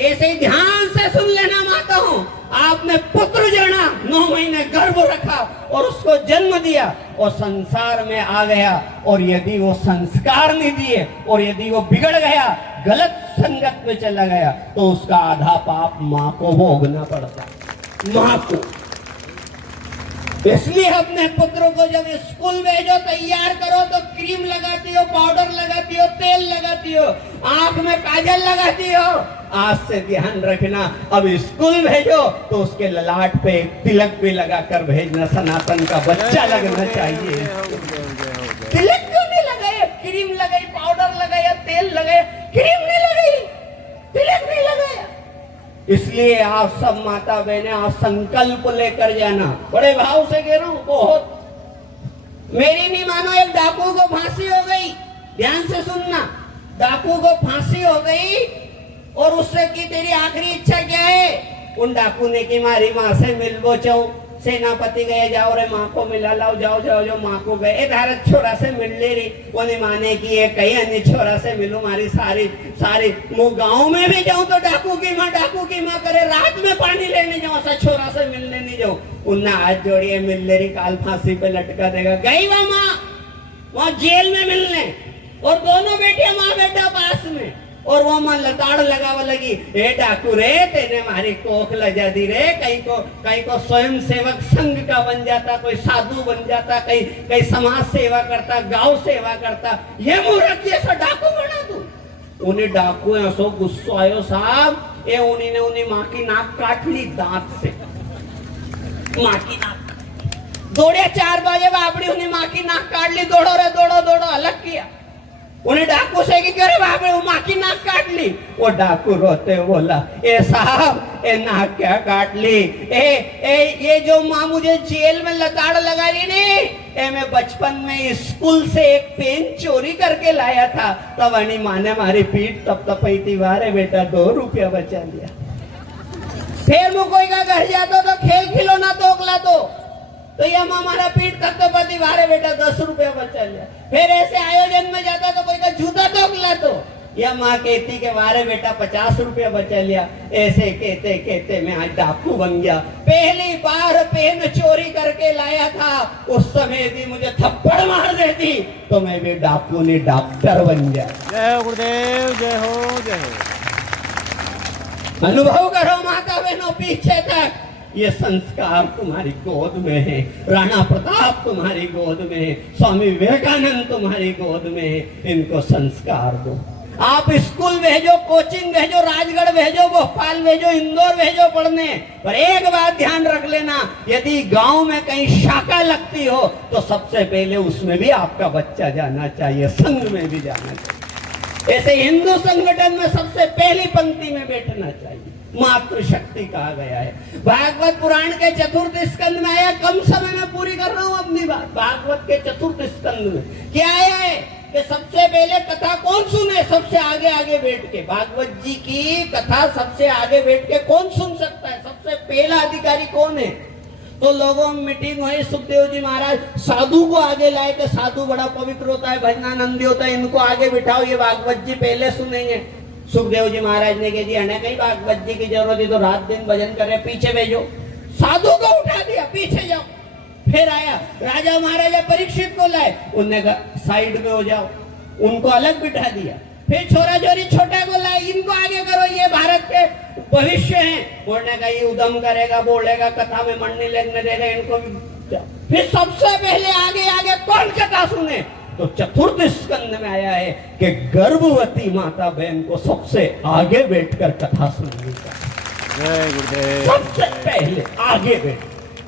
ऐसे ही ध्यान से सुन लेना माता हूँ, आपने पुत्र जना 9 महीने गर्भ रखा और उसको जन्म दिया और संसार में आ गया, और यदि वो संस्कार नहीं दिए और यदि वो बिगड़ गया, गलत संगत में चला गया, तो उसका आधा पाप माँ को भोगना पड़ता, माँ को। इसलिए अपने पुत्रों को जब स्कूल भेजो, तैयार करो तो क्रीम लगाती हो, पाउडर लगाती हो, तेल लगाती हो, आंख में काजल लगाती हो। आज से ध्यान रखना, अब स्कूल भेजो तो उसके ललाट पे तिलक भी लगाकर भेजना, सनातन का बच्चा लगना चाहिए। तिलक क्यों नहीं लगाया? क्रीम लगाई, पाउडर लगाया, तेल लगाया, क्रीम नहीं लगाई, तिलक नहीं लगाया। इसलिए आप सब माता बहने, आप संकल्प लेकर जाना, बड़े भाव से कह रहा हूं, बहुत। मेरी नहीं मानो, एक डाकू को फांसी हो गई, ध्यान से सुनना, डाकू को फांसी हो गई और उससे की तेरी आखिरी इच्छा क्या है? उन डाकू ने की मारी माँ से मिलबो चाहूं, सेनापति गए, जाओ रे माँ को मिला लाओ, जाओ जाओ जो माँ को गए, धारत छोरा से मिल ले रही, उन्हें माने की ये कहीं अन्य छोरा से मिलू, मारी सारी सारी मुँह गाँव में भी जाऊं तो डाकू की माँ करे, रात में पानी लेने जाऊं, ऐसा छोरा से मिलने नहीं जाऊं। उनने हाथ जोड़िए, मिल ले रही, काल फांसी पे लटका देगा। गई वह माँ वहां जेल में मिलने, और दोनों बेटियां माँ बेटा पास में, और वो मां लताड़ लगावा लगी, ए डाकू रे तेने मारी कोख लजा दी रे, कहीं को स्वयं सेवक संघ का बन जाता, कोई साधु बन जाता, कहीं समाज सेवा करता, गांव सेवा करता, ये मूर्ख जैसा डाकू बना तू। उन्हें डाकू ऐसो गुस्सा आयो साहब, ये उन्हीं माँ की नाक काट ली दांत से, माँ की नाक दौड़े 4 बजे बापड़ी, उन्हें माँ की नाक काट ली, दौड़ो रे दौड़ो, अलग किया। उन्हें डाकू से की करे बाप रे, वो माँ की नाक काट ली। वो डाकू रोते बोला, ए साहब ए नाक क्या काट ली? ये जो माँ मुझे जेल में लताड़ लगा रही ने, मैं बचपन में स्कूल से एक पेन चोरी करके लाया था, तब अनी माँ ने मारी पीठ तब तपैती, वारे बेटा 2 रुपया बचा लिया। फिर मैं कोई का घर जाता तो खेल खिलौना तोकला तो ये माँ हमारा पीठ तक तो पति, वारे बेटा 10 रुपया बचा लिया। फिर ऐसे आयोजन में जाता तो कोई का जूता तोकला तो यह माँ कहती के वारे बेटा 50 रुपया बचा लिया। ऐसे कहते मैं आज डाकू बन गया। पहली बार पेन चोरी करके लाया था, उस समय यदि मुझे थप्पड़ मार देती तो मैं भी डाकू नहीं डॉक्टर बन गया। जय हो गुरुदेव, जय हो जय हो। अनुभव करो माता बहनों, पीछे तक ये संस्कार तुम्हारी गोद में है, राणा प्रताप तुम्हारी गोद में है, स्वामी विवेकानंद तुम्हारी गोद में है, इनको संस्कार दो। आप स्कूल भेजो, कोचिंग भेजो, राजगढ़ भेजो, भोपाल भेजो, इंदौर भेजो पढ़ने, पर एक बात ध्यान रख लेना, यदि गांव में कहीं शाखा लगती हो तो सबसे पहले उसमें भी आपका बच्चा जाना चाहिए, संघ में भी जाना चाहिए। ऐसे हिंदू संगठन में सबसे पहली पंक्ति में बैठना चाहिए। मातृशक्ति कहा गया है। भागवत पुराण के 4th स्कंद में आया, कम समय में पूरी कर रहा हूं अपनी बात। भागवत के 4th स्कंद में क्या आया है कि सबसे पहले कथा कौन सुने? सबसे आगे बैठ के भागवत जी की कथा सबसे आगे बैठ के कौन सुन सकता है? सबसे पहला अधिकारी कौन है? तो लोगों में मीटिंग हुई, सुखदेव जी महाराज साधु को आगे लाए कि साधु बड़ा पवित्र होता है, भजनानंदी होता है, इनको आगे बिठाओ, ये भागवत जी पहले सुनेंगे। सुखदेव जी महाराज ने कह दिया, कहीं भागवत जी की जरूरत है तो रात दिन भजन करे, पीछे भेजो। साधु को उठा दिया, पीछे जाओ। फिर आया राजा महाराजा परीक्षित को लाए, उनने कहा साइड में हो जाओ, उनको अलग बिठा दिया। फिर छोरा छोरी छोटा को लाए, इनको आगे करो, ये भारत के भविष्य हैं। बोलने का ये उदम करेगा, बोलेगा, कथा में मन नहीं लगने देगा, इनको भी। फिर सबसे पहले आगे कौन कथा सुने? तो चतुर्थ स्कंद में आया है कि गर्भवती माता बहन को सबसे आगे बैठकर कथा सुननी चाहिए। जय गुरुदेव। सबसे पहले आगे बैठ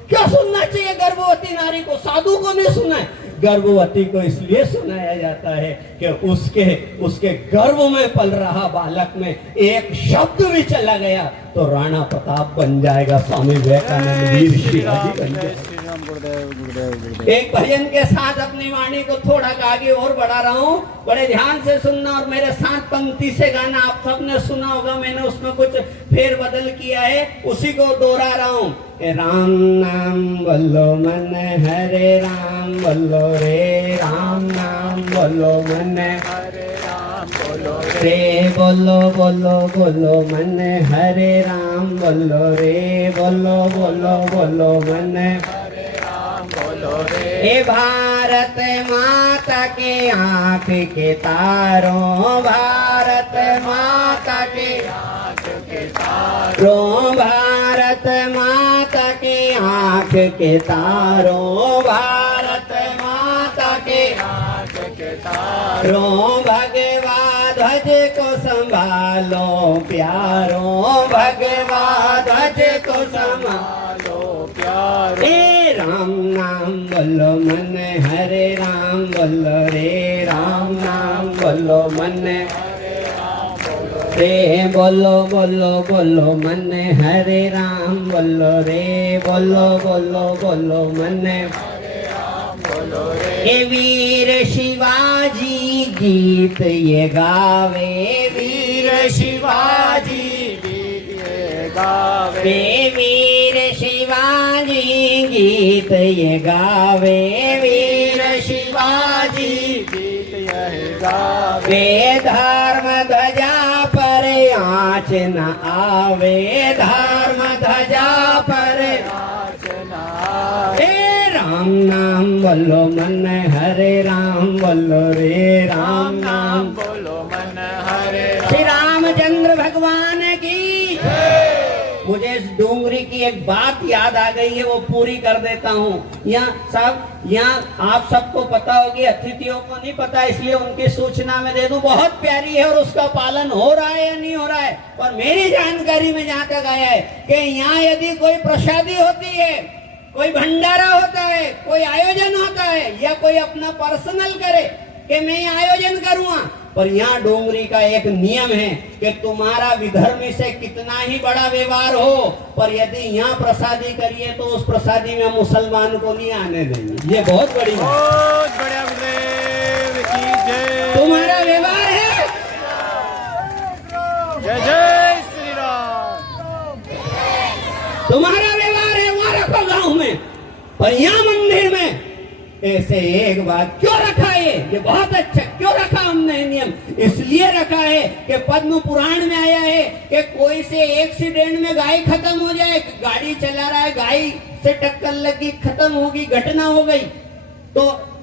क्यों सुनना चाहिए गर्भवती नारी को? साधु को नहीं सुना है, गर्भवती को इसलिए सुनाया जाता है कि उसके गर्भ में पल रहा बालक में एक शब्द भी चला गया तो राणा प्रताप बन जाएगा, स्वामी विवेकानंद, वीर शिवाजी बन जाएगा। गुरुदेव गुरुदेव गुरुदेव। एक भजन के साथ अपनी वाणी को थोड़ा आगे और बढ़ा रहा हूँ, बड़े ध्यान से सुनना और मेरे साथ पंक्ति से गाना। आप सबने सुना होगा, मैंने उसमें कुछ फेर बदल किया है, उसी को दोहरा रहा हूँ। राम नाम बोलो मन हरे राम बोलो रे, राम नाम बोलो मन हरे राम बोलो रे, बोलो बोलो बोलो मन हरे राम बोलो रे, बोलो बोलो बोलो मन हरे राम बोलो रे। हे भारत माता के आँख के तारों, भारत माता के आँख के तारों, भारत माता के आँख के तारों, भारत माता के आँख के तारों, भगवा ध्वज को संभालो प्यारों, भगवा ध्वज को संभालो प्यारों। हे राम नाम बोलो मन हरे राम बोलो रे, राम नाम बोलो मन हरे राम बोलो रे, बोलो बोलो बोलो मन हरे राम बोलो रे, बोलो बोलो बोलो मन हरे राम बोलो रे। ये वीर शिवाजी गीत ये गावे, वीर शिवाजी गीत ये गावे, वीर शिवाजी गीत ये गावे, वीर शिवाजी गीत ये गावे। धर्म ध्वजा पर आँच न आवे, धर्म ध्वजा पर आँच न आवे। राम नाम बोलो मन हरे राम बोलो रे, राम नाम बोलो मन हरे। श्री रामचंद्र भगवान की मुझे इस डोंगरी की एक बात याद आ गई है, वो पूरी कर देता हूँ। यहाँ आप सबको पता होगी, अतिथियों को नहीं पता, इसलिए उनकी सूचना में दे दूं। बहुत प्यारी है और उसका पालन हो रहा है या नहीं हो रहा है। पर मेरी जानकारी में जहाँ तक आया है कि यहाँ यदि कोई प्रसादी होती है, कोई भंडारा होता है, कोई आयोजन होता है, या कोई अपना पर्सनल करे कि मैं ये आयोजन करूँगा, पर यहाँ डोंगरी का एक नियम है कि तुम्हारा विधर्मी से कितना ही बड़ा व्यवहार हो, पर यदि यहाँ प्रसादी करिए तो उस प्रसादी में मुसलमान को नहीं आने देंगे। ये बहुत बड़ी बात। बहुत बढ़िया गुरुदेव की जय। तुम्हारा व्यवहार है, जय जय श्री राम। तुम्हारा व्यवहार है वहां रखो गाँव में, पर यहाँ मंदिर में ऐसे एक बात क्यों रखा है? ये बहुत अच्छा क्यों रखा हमने नियम? इसलिए रखा है कि पद्म पुराण में आया है कि कोई से एक्सीडेंट में गाय खत्म हो जाए, गाड़ी चला रहा है, गाय से टक्कर लगी, खत्म होगी, घटना हो गई, तो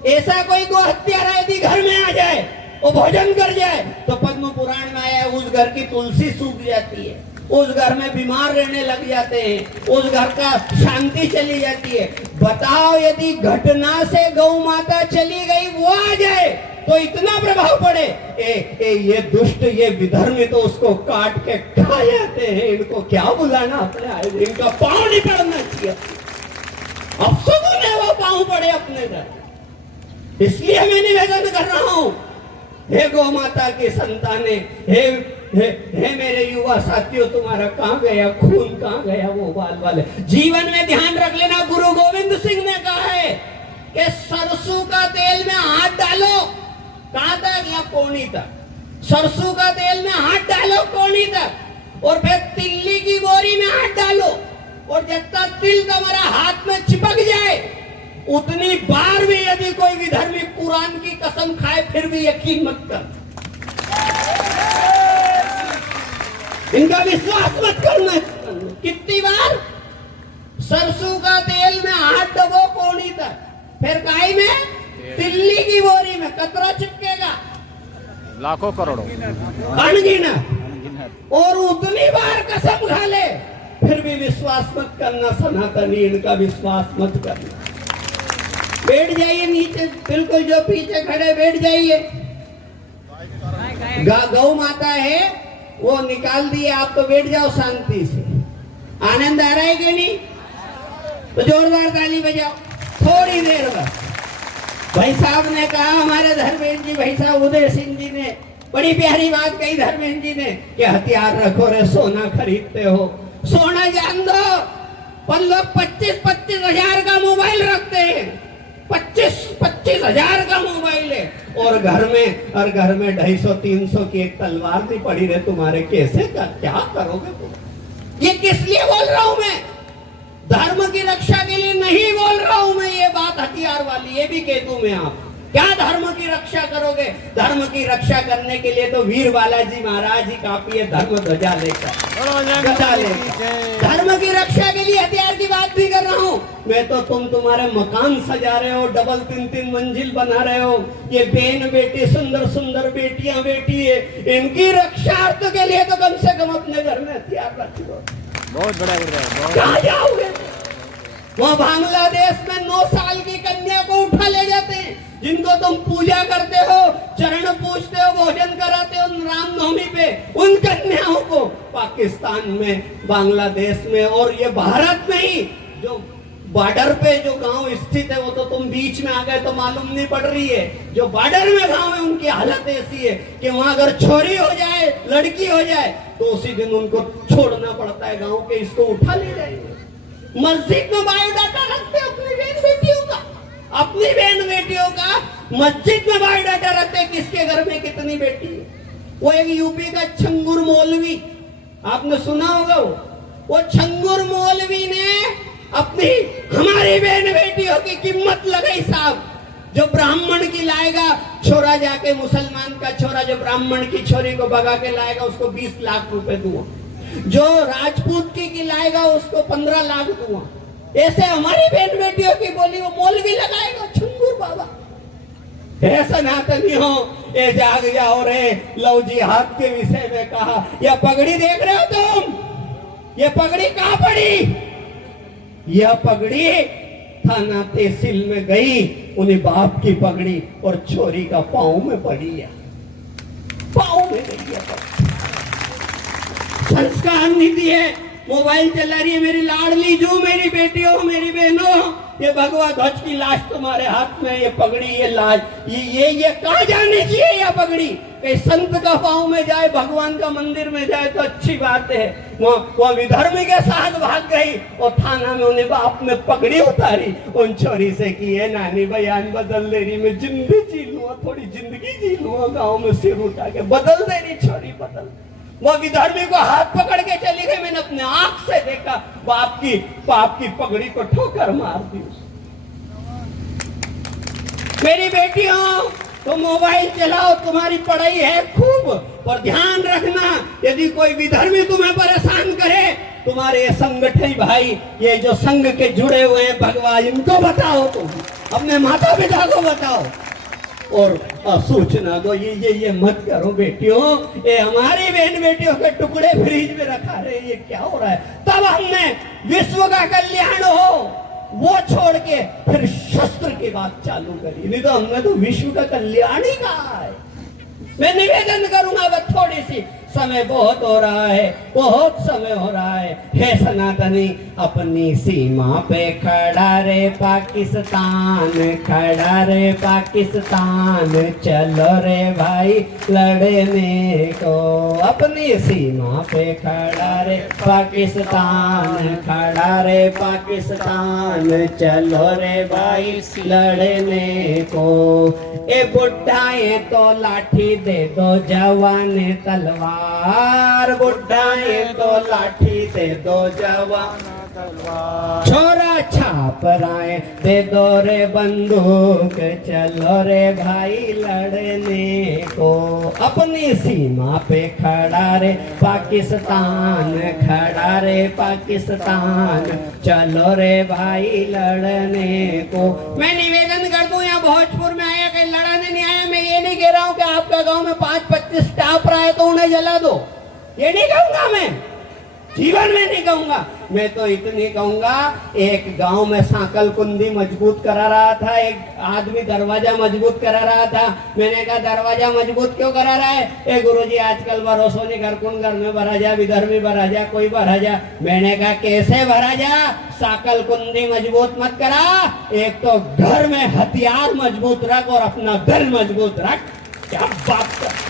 ऐसा कोई गो हत्यारा यदि घर में आ जाए, वो भोजन कर जाए, तो पद्म पुराण में आया उस घर की तुलसी सूख जाती है, उस घर में बीमार रहने लग जाते हैं, उस घर का शांति चली जाती है। बताओ यदि घटना से गौ माता चली गई, वो आ जाए तो इतना प्रभाव पड़े। ये दुष्ट, ये विधर्मी तो उसको काट के खा जाते हैं, इनको क्या बुलाना अपने आए, इनका पांव नहीं पड़ना चाहिए। अब सुकून है वो पांव पड़े अपने घर। इसलिए मैं निवेदन कर रहा हूं, हे गौ माता की संताने, हे मेरे युवा साथियों, तुम्हारा कहाँ गया खून, कहाँ गया वो बाल वाले? जीवन में ध्यान रख लेना, गुरु गोविंद सिंह ने कहा है कि सरसों का तेल में हाथ डालो, कहाँ तक? या कोनी तक। सरसों का तेल में हाथ डालो कोनी तक, और फिर तिल्ली की बोरी में हाथ डालो, और जब तक तिल तुम्हारा हाथ में चिपक जाए, उतनी बार भी यदि कोई विधर्मी कुरान की कसम खाए, फिर भी यकीन मत कर, इनका विश्वास मत करना। कितनी बार? सरसों का तेल में हाथ डबो कोनी तक, फिर गाय में, तिल्ली की बोरी में, कतरा चिपकेगा, लाखों करोड़ों अनगिनत, और उतनी बार कसम खा ले, फिर भी विश्वास मत करना। सनातनी, इनका विश्वास मत करना। बैठ जाइए नीचे, बिल्कुल जो पीछे खड़े बैठ जाइए। गौ माता है वो निकाल दिए, आप तो बैठ जाओ शांति से। आनंद आ रहा है कि नहीं? तो जोरदार ताली बजाओ थोड़ी देर बस। भाई साहब ने कहा, हमारे धर्मेंद्र जी भाई साहब उदय सिंह जी ने बड़ी प्यारी बात कही धर्मेंद्र जी ने कि हथियार रखो रे, सोना खरीदते हो, सोना जान दो। पर लोग 25-25 हजार का मोबाइल रखते हैं, 25-25 हजार का मोबाइल है, और घर में 250-300 की एक तलवार भी पड़ी रहे तुम्हारे, कैसे क्या करोगे तुम? ये किस लिए बोल रहा हूं मैं? धर्म की रक्षा के लिए नहीं बोल रहा हूं मैं ये बात हथियार वाली। ये भी कह दूं मैं, आप क्या धर्म की रक्षा करोगे? धर्म की रक्षा करने के लिए तो वीर बालाजी महाराज ही काफी है, धर्म ध्वजा लेकर, गदा लेकर। धर्म की रक्षा के लिए हथियार की बात भी कर रहा हूँ मैं तो। तुम्हारे मकान सजा रहे हो, डबल 3-3 मंजिल बना रहे हो, ये बहन बेटी सुंदर सुंदर बेटियां बेटी है, इनकी रक्षार्थ के लिए तो कम से कम अपने घर में हथियार रखो। बहुत बड़ा कहाँ जाओगे? वो बांग्लादेश में 9 साल की कन्या को उठा ले जाते हैं, जिनको तुम पूजा करते हो, चरण पूजते हो, भोजन कराते हो रामनवमी पे, उन कन्याओं को पाकिस्तान में, बांग्लादेश में और ये भारत में ही जो बॉर्डर पे जो गांव स्थित है, वो तो तुम बीच में आ गए तो मालूम नहीं पड़ रही है। जो बॉर्डर में गांव है उनकी हालत ऐसी है कि वहां अगर छोरी हो जाए, लड़की हो जाए, तो उसी दिन उनको छोड़ना पड़ता है गांव के, इसको उठा ले जाएंगे। मस्जिद में बायोडाटा रखते अपनी बहन बेटियों का, अपनी बहन बेटियों का मस्जिद में बायोडाटा रखते किसके घर में कितनी बेटी है। वो एक यूपी का छंगुर मौलवी, आपने सुना होगा, वो छंगुर मौलवी ने अपनी हमारी बहन बेटियों की कीमत लगाई साहब। जो ब्राह्मण की लाएगा छोरा, जाके मुसलमान का छोरा जो ब्राह्मण की छोरी को भगा के लाएगा उसको 20 लाख रुपए दूंगा, जो राजपूत की लाएगा उसको 15 लाख दूंगा। ऐसे हमारी बहन बेटियों की बोली वो मौलवी लगाएगा, छंगूर बाबा। ऐसा सनातनी हो, ये जाग जाओ रे। लो जिहाद के विषय में कहा, यह पगड़ी देख रहे हो तुम, ये पगड़ी कहाँ पड़ी? यह पगड़ी थाना तहसील में गई, उन्हें बाप की पगड़ी और छोरी का पाँव में पड़ी है, पाँव में गई है। संस्कार नीति है। मोबाइल चला रही है मेरी लाडली जो, मेरी बेटियों, मेरी बहनों, ये भगवा ध्वज की लाश तुम्हारे हाथ में, ये पगड़ी, ये लाश, ये कहाँ जानी चाहिए? यह पगड़ी कहीं संत का पाँव में जाए, भगवान का मंदिर में जाए तो अच्छी बात है। वो विधर्मी के साथ भाग गई और थाना में उन्हें बाप ने पगड़ी उतारी, उन छोरी से की है नानी बयान बदल दे रही, मैं जिंदगी जी लूंगा, थोड़ी जिंदगी जी लूंगा, गाँव में सिर उठा के बदल दे रही छोरी, बदल। वो विधर्मी को हाथ पकड़ के चली गई, मैंने अपने आंख से देखा, बाप की पगड़ी को ठोकर मार दी। मेरी बेटियों, तो मोबाइल चलाओ, तुम्हारी पढ़ाई है खूब, और ध्यान रखना यदि कोई विधर्मी तुम्हें परेशान करे, तुम्हारे संगठन भाई, ये जो संघ के जुड़े हुए हैं भगवान, इनको बताओ, तुम अपने माता पिता को बताओ और सूचना दो, ये मत करो बेटियों, ये हमारी बहन बेटियों के टुकड़े फ्रिज में रखा रहे, ये क्या हो रहा है? तब हमने विश्व का कल्याण हो वो छोड़ के फिर शस्त्र की बात चालू करी, नहीं तो हमने तो विश्व का कल्याण ही कहा है। मैं निवेदन करूंगा, बस थोड़ी सी, समय बहुत हो रहा है, बहुत समय हो रहा है। हे सनातनी, अपनी सीमा पे खड़ा रे पाकिस्तान, खड़ा रे पाकिस्तान, चलो रे भाई लड़ने को। अपनी सीमा पे खड़ा रे पाकिस्तान, खड़ा रे पाकिस्तान, चलो रे भाई लड़ने को। ए बुढ़ा ये तो लाठी दे दो, जवान तलवार, बुढ़ा ये तो लाठी दे दो, जवान तलवार, छोरा छाप राय दे दो रे बंदूक, चलो रे भाई लड़ने को। अपनी सीमा पे खड़ा रे पाकिस्तान, खड़ा रे पाकिस्तान, चलो रे भाई लड़ने को। मैं निवेदन कर दूं, यहाँ भोजपुर में आया कहीं लड़ाने नहीं आया। मैं ये नहीं कह रहा हूँ कि आपका गांव में 5-25 स्टाफ रहा है तो उन्हें जला दो, ये नहीं कहूंगा मैं, जीवन में नहीं कहूंगा। मैं तो इतनी कहूंगा, एक गांव में सांकल कुंडी मजबूत करा रहा था, एक आदमी दरवाजा मजबूत करा रहा था। मैंने कहा दरवाजा मजबूत क्यों करा रहा है? ए गुरुजी आजकल भरोसो नहीं, घर कौन घर में भरा जा, इधर भी भरा जा, कोई भरा जा। मैंने कहा कैसे भरा जा? सांकल कुंडी मजबूत मत करा, एक तो घर में हथियार मजबूत रख और अपना दिल मजबूत रख। क्या बात कर,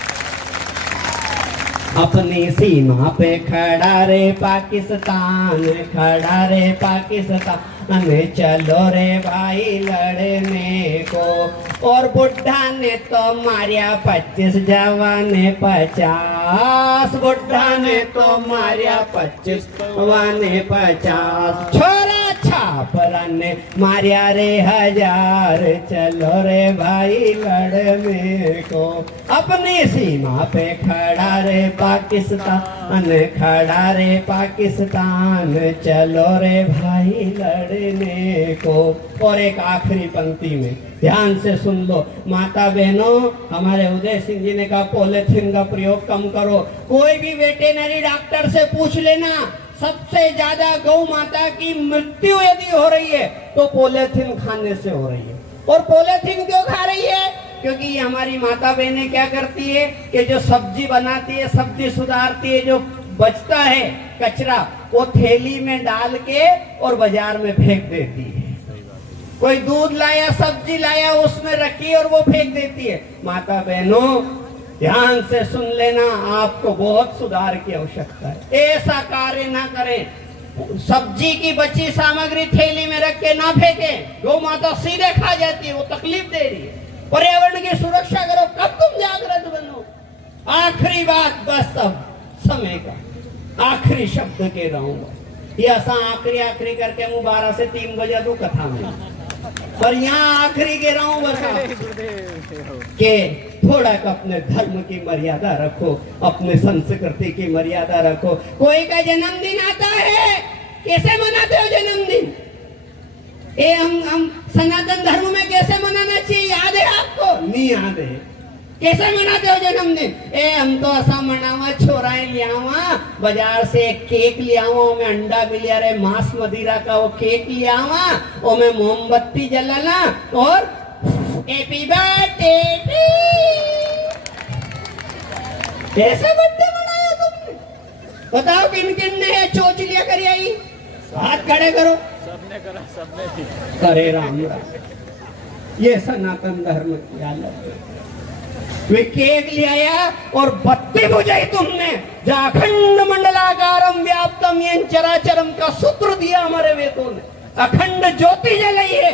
अपनी सीमा पे खड़ा रे पाकिस्तान, खड़ा रे पाकिस्तान, चलो रे भाई लड़ने को। और बुढ़ा ने तो मारिया 25, जवान ने 50, बुढ़ा ने तो मारिया 25, जवान ने 50, छोरा छापरा ने मारिया रे 1000, चलो रे भाई लड़ने को। अपनी सीमा पे खड़ा रे पाकिस्तान, खड़ा रे पाकिस्तान, चलो रे भाई लड़ने को। और एक आखिरी पंक्ति में ध्यान से सुन लो माता बहनों, हमारे उदय सिंह जी ने कहा पॉलिथीन का प्रयोग कम करो। कोई भी वेटेनरी डॉक्टर से पूछ लेना, सबसे ज्यादा गौ माता की मृत्यु यदि हो रही है तो पॉलिथीन खाने से हो रही है। और पॉलिथीन क्यों खा रही है? क्योंकि ये हमारी माता बहनें क्या करती है कि जो सब्जी बनाती है, सब्जी सुधारती है, जो बचता है कचरा वो थैली में डाल के और बाजार में फेंक देती है। कोई दूध लाया, सब्जी लाया, उसमें रखी और वो फेंक देती है। माता बहनों ध्यान से सुन लेना, आपको बहुत सुधार की आवश्यकता है। ऐसा कार्य ना करें, सब्जी की बची सामग्री थैली में रख के ना फेंके, गौ माता सीधे खा जाती है, वो तकलीफ दे रही है। पर्यावरण की सुरक्षा करो, कब तुम जागृत बनो। आखिरी बात, बस अब समय का आखिरी शब्द के रहूंगा। ये असा आखिरी करके मैं 12 से 3 बजे दू कथा में, पर यहाँ आखिरी के रहा हूँ बस के थोड़ा का अपने धर्म की मर्यादा रखो, अपने संस्कृति की मर्यादा रखो। कोई का जन्मदिन आता है, कैसे मनाते हो जन्मदिन? ये हम सनातन धर्म में कैसे मनाना चाहिए याद है आपको? नहीं याद है। कैसे मनाते हो जन्मदिन? हम तो ऐसा मनावा, छोराएं लियावा बाजार से एक केक लियावा, में अंडा भी लिया रे, मांस मदिरा का वो केक लियावा, और में मोमबत्ती जलाना और हैप्पी बर्थडे। कैसे बर्थडे मनाया तुमने? बताओ किन किन ने चोच लिया करी आई? हाथ खड़े करो। सबने करा, सबने। अरे राम राम, ये सनातन धर्म की हालत। वे केक ले आया और बत्ती बुझाई तुमने, अखंड मंडलाकारम व्याप्तम येन चराचरम का सूत्र दिया हमारे वेदों ने। अखंड ज्योति जलाई है।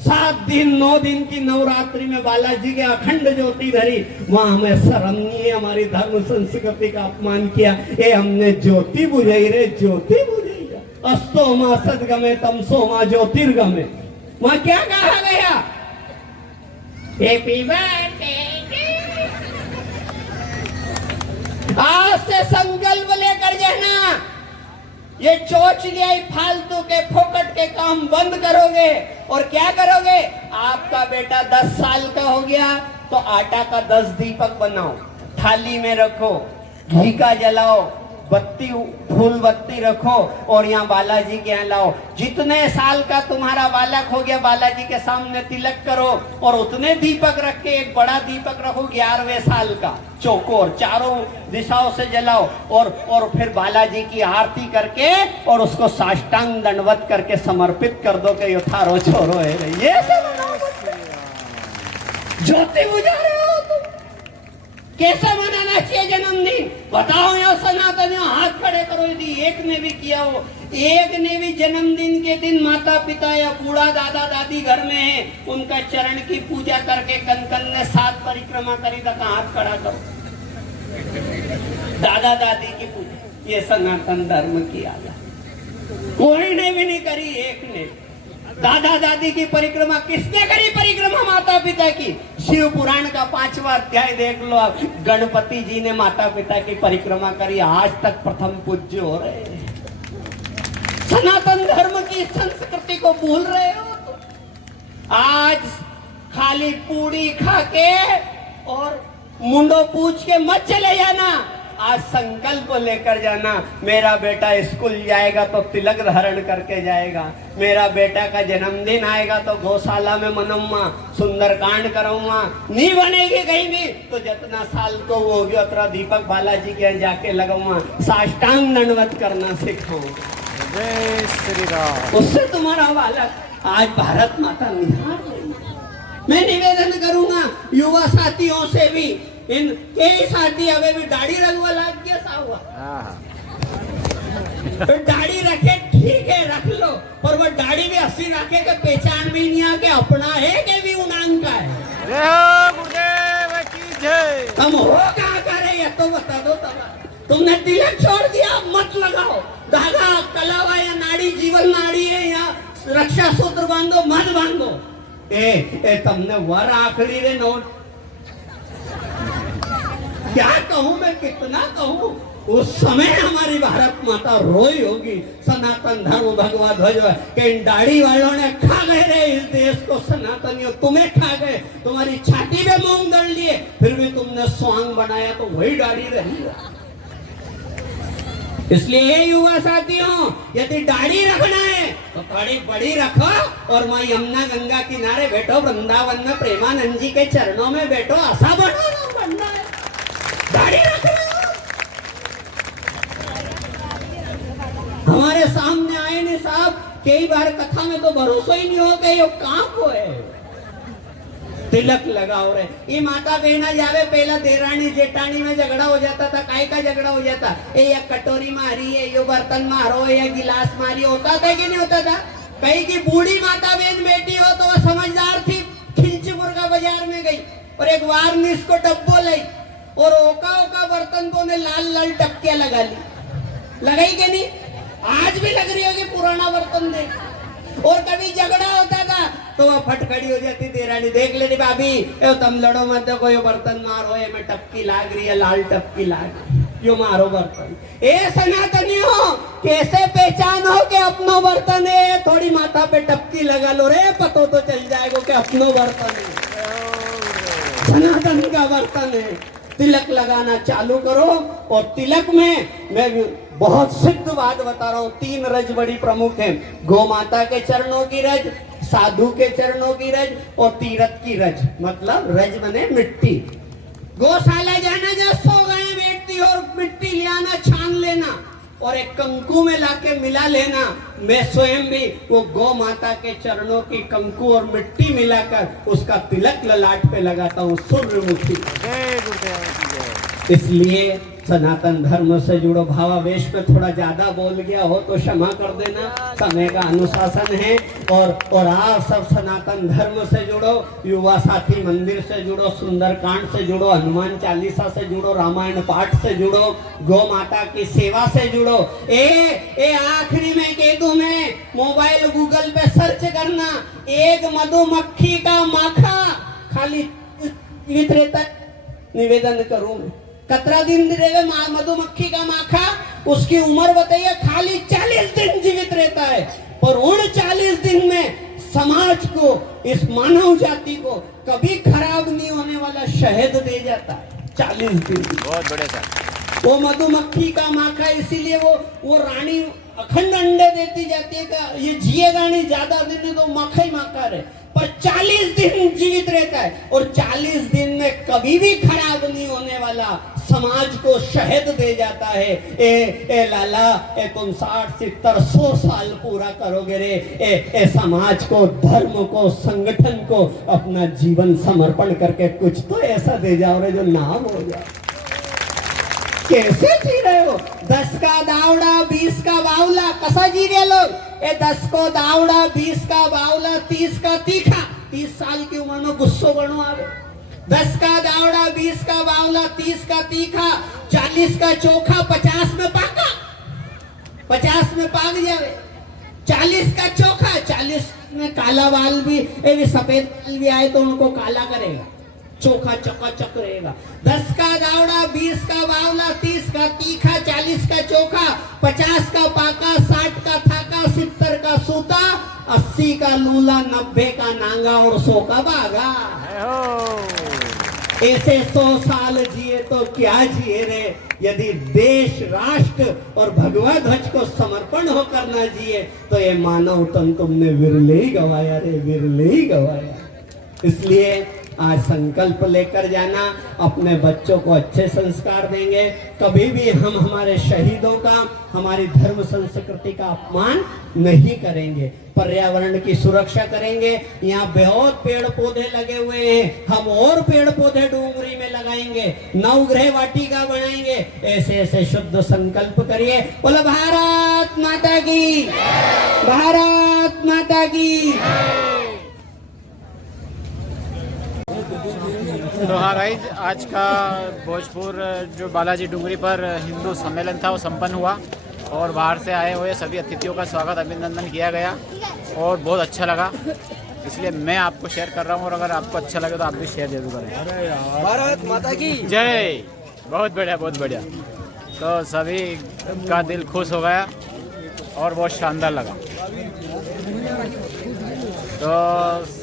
7 दिन 9 दिन की नवरात्रि में बालाजी के अखंड ज्योति धरी, वहां हमें शर्म नहीं है, हमारी धर्म संस्कृति का अपमान किया। ये हमने ज्योति बुझाई रे, ज्योति बुझाई। अस्तो मा सदगमे तमसो मा ज्योतिर्गमे। वहां क्या कहा गया? Happy birthday. आज से संकल्प लेकर जाना, ये चोच लिया फालतू के फोकट के काम बंद करोगे। और क्या करोगे? आपका बेटा 10 साल का हो गया तो आटा का 10 दीपक बनाओ, थाली में रखो, घी का जलाओ, बत्ती फूल बत्ती रखो और यहाँ बालाजी के यहाँ लाओ। जितने साल का तुम्हारा बालक हो गया, बालाजी के सामने तिलक करो और उतने दीपक रख के एक बड़ा दीपक रखो 11वें साल का, चौकोर चारों दिशाओं से जलाओ और फिर बालाजी की आरती करके और उसको साष्टांग दंडवत करके समर्पित कर दो कि थारो छोरो है। ये ज्योति बुझा रहे हो तुम। कैसे मनाना चाहिए जन्मदिन? बताओ यहाँ सनातनियों, हाथ खड़े करो यदि एक ने भी किया हो। एक ने भी जन्मदिन के दिन माता पिता या बूढ़ा दादा दादी घर में है, उनका चरण की पूजा करके कनकन ने 7 परिक्रमा करी तक हाथ खड़ा करो। दादा दादी की पूजा, ये सनातन धर्म की आदत। कोई ने भी नहीं करी, एक ने। दादा दादी की परिक्रमा किसने करी? परिक्रमा माता पिता की। शिव पुराण का 5वां अध्याय देख लो आप, गणपति जी ने माता पिता की परिक्रमा करी, आज तक प्रथम पूज्य हो रहे हैं। सनातन धर्म की संस्कृति को भूल रहे हो तुम। आज खाली पूड़ी खा के और मुंडो पूछ के मत चले जाना। आज संकल्प लेकर जाना, मेरा बेटा स्कूल जाएगा तो तिलक धारण करके जाएगा, मेरा बेटा का जन्मदिन आएगा तो गौशाला में मनाऊंगा, सुंदरकांड कराऊंगा, नहीं बनेगी कहीं भी तो जितना साल को वो होगी उतना दीपक बालाजी के यहाँ जाके लगाऊंगा, साष्टांग दंडवत करना सिखाऊंगा। जय श्री राम। उससे तुम्हारा बालक आज भारत माता निहार रही है। मैं निवेदन करूंगा युवा साथियों से भी, इन कई साथी अबे भी दाढ़ी रखवा लाग गया साहुआ, तो दाढ़ी रखे ठीक है रख लो, पर वो दाढ़ी भी हंसी रखे के पहचान भी नहीं आके अपना है के भी उनांग का है। तुम हो क्या करे ये तो बता दो। तुमने तिलक छोड़ दिया, मत लगाओ धागा, कलावा या नाड़ी जीवन नाड़ी है या रक्षा सूत्र बांधो, मत बांधो। ए तुमने वर आखड़ी रे नोट, क्या कहूं मैं, कितना कहूं। उस समय हमारी भारत माता रोई होगी, सनातन धर्म भगवा ध्वज के इन दाढ़ी वालों ने खा गए रे इस देश को, सनातनियों तुम्हें खा गए, तुम्हारी छाती में मूंग दल लिए, फिर भी तुमने स्वांग बनाया तो वही दाढ़ी रही। इसलिए युवा साथियों, यदि दाढ़ी रखना है तो बड़ी बड़ी रखो और मां यमुना गंगा किनारे बैठो, वृंदावन में प्रेमानंद जी के चरणों में बैठो, ऐसा बनना है, दाढ़ी रख लो। हमारे सामने आए ने साहब, कई बार कथा में तो भरोसा ही नहीं हो गया ये कहां को है, तिलक लगाओ रे। ये माता बहना जावे, पहला देरानी जेठानी में झगड़ा हो जाता था, काय का झगड़ा हो जाता, ये कटोरी मारी है, ये बर्तन मारो, ये गिलास मारी, होता था कि नहीं होता था। कहीं की बूढ़ी माता बहन बेटी हो तो वो समझदार थी, खिंचपुर का बाजार में गई और एक वार्निश को डब्बो लाई और ओका ओका बर्तन को ने लाल लाल टपकियां लगा ली, लगाई के नहीं, आज भी लग रही होगी पुराना बर्तन देख। और कभी झगड़ा होता था तो वह फटखड़ी हो जाती, देरानी देख लेनी, भाभी तुम लड़ो मत, देखो ये बर्तन मारो, ये में टपकी लाग रही है, लाल टपकी लाग, यो मारो बर्तन। ए सनातनियों, कैसे पहचानो के अपनो बर्तन है, थोड़ी माथा पे टपकी लगा लो रे, पतो तो चल जाएगा कि अपनो बर्तन है, सनातन का बर्तन है। तिलक लगाना चालू करो, और तिलक में मैं बहुत सिद्ध बात बता रहा हूँ, 3 रज बड़ी प्रमुख है, गौ माता के चरणों की रज, साधु के चरणों की रज और तीरथ की रज, मतलब रज बने मिट्टी। गौशाला जाना, जब 100 गायें बैठती और मिट्टी ले आना, छान लेना और एक कंकु में लाके मिला लेना। मैं स्वयं भी वो गौ माता के चरणों की कंकु और मिट्टी मिलाकर उसका तिलक ललाट पे लगाता हूँ, सूर्यमुखी। इसलिए सनातन धर्म से जुड़ो, भावावेश में थोड़ा ज्यादा बोल गया हो तो क्षमा कर देना, समय का अनुशासन है। और आप सब सनातन धर्म से जुड़ो, युवा साथी मंदिर से जुड़ो, सुंदरकांड से जुड़ो, हनुमान चालीसा से जुड़ो, रामायण पाठ से जुड़ो, गौ माता की सेवा से जुड़ो। ए आखिरी में कह दूं मैं, मोबाइल गूगल पे सर्च करना, एक मधुमक्खी का माखा खाली जीवित रहता है, निवेदन करूं मैं, कतरा दिन रहे मधुमक्खी का माखा, उसकी उम्र बताइए, खाली 40 दिन जीवित रहता है, पर उन 40 दिन में समाज को, इस मानव जाति को कभी खराब नहीं होने वाला शहद दे जाता है। 40 दिन, बहुत बड़े सर। वो मधुमक्खी का माखा, इसीलिए वो रानी अखंड अंडे देती जाती है का, ये जिएगा नहीं ज्यादा दिन तो माखा ही माखा रहे, पर 40 दिन जीवित रहता है, और 40 दिन में कभी भी खराब नहीं होने वाला समाज को शहद दे जाता है। ए लाला, तुम 60, 70, 100 साल पूरा करोगे रे, ए समाज को, धर्म को, संगठन को अपना जीवन समर्पण करके कुछ तो ऐसा दे जाओ रे जो नाम हो जाए। कैसे जी रहे हो? 10 का दावड़ा 20 का बावला, कसा जी रहे लोग? 10 को दावड़ा 20 का बावला 30 का तीखा। 30 साल की उम्र में गुस्सो बनो आवे। 10 का दावड़ा 20 का बावला 30 का तीखा 40 का चोखा 50 में पाका, 50 में पाक जावे। 40 का चोखा, 40 में काला बाल भी, सफेद बाल भी आए तो उनको काला करेगा, चोखा चकाचक रहेगा। 10 का दावड़ा 20 का बावला 30 का तीखा 40 का चोखा 50 का पाका 60 का थाका 70 का सूता 80 का लूला 90 का नांगा और 100 का बागा। ऐसे 100 साल जिए तो क्या जिए रे, यदि देश राष्ट्र और भगवा ध्वज को समर्पण होकर न जिए तो ये मानव तन तुमने विरले ही गवाया रे, विरले ही गवाया। इसलिए आज संकल्प लेकर जाना, अपने बच्चों को अच्छे संस्कार देंगे। कभी भी हम हमारे शहीदों का, हमारी धर्म संस्कृति का अपमान नहीं करेंगे। पर्यावरण की सुरक्षा करेंगे। यहाँ बहुत पेड़ पौधे लगे हुए हैं, हम और पेड़ पौधे डूंगरी में लगाएंगे, नवग्रह वाटिका बनाएंगे। ऐसे ऐसे शुद्ध संकल्प करिए। बोलो भारत माता की, भारत माता की। तो हाँ गाइज, आज का भोजपुर जो बालाजी डूंगरी पर हिंदू सम्मेलन था वो संपन्न हुआ और बाहर से आए हुए सभी अतिथियों का स्वागत अभिनंदन किया गया और बहुत अच्छा लगा। इसलिए मैं आपको शेयर कर रहा हूँ और अगर आपको अच्छा लगे तो आप भी शेयर जरूर करें। भारत माता की जय। बहुत बढ़िया, बहुत बढ़िया। तो सभी का दिल खुश हो गया और बहुत शानदार लगा। तो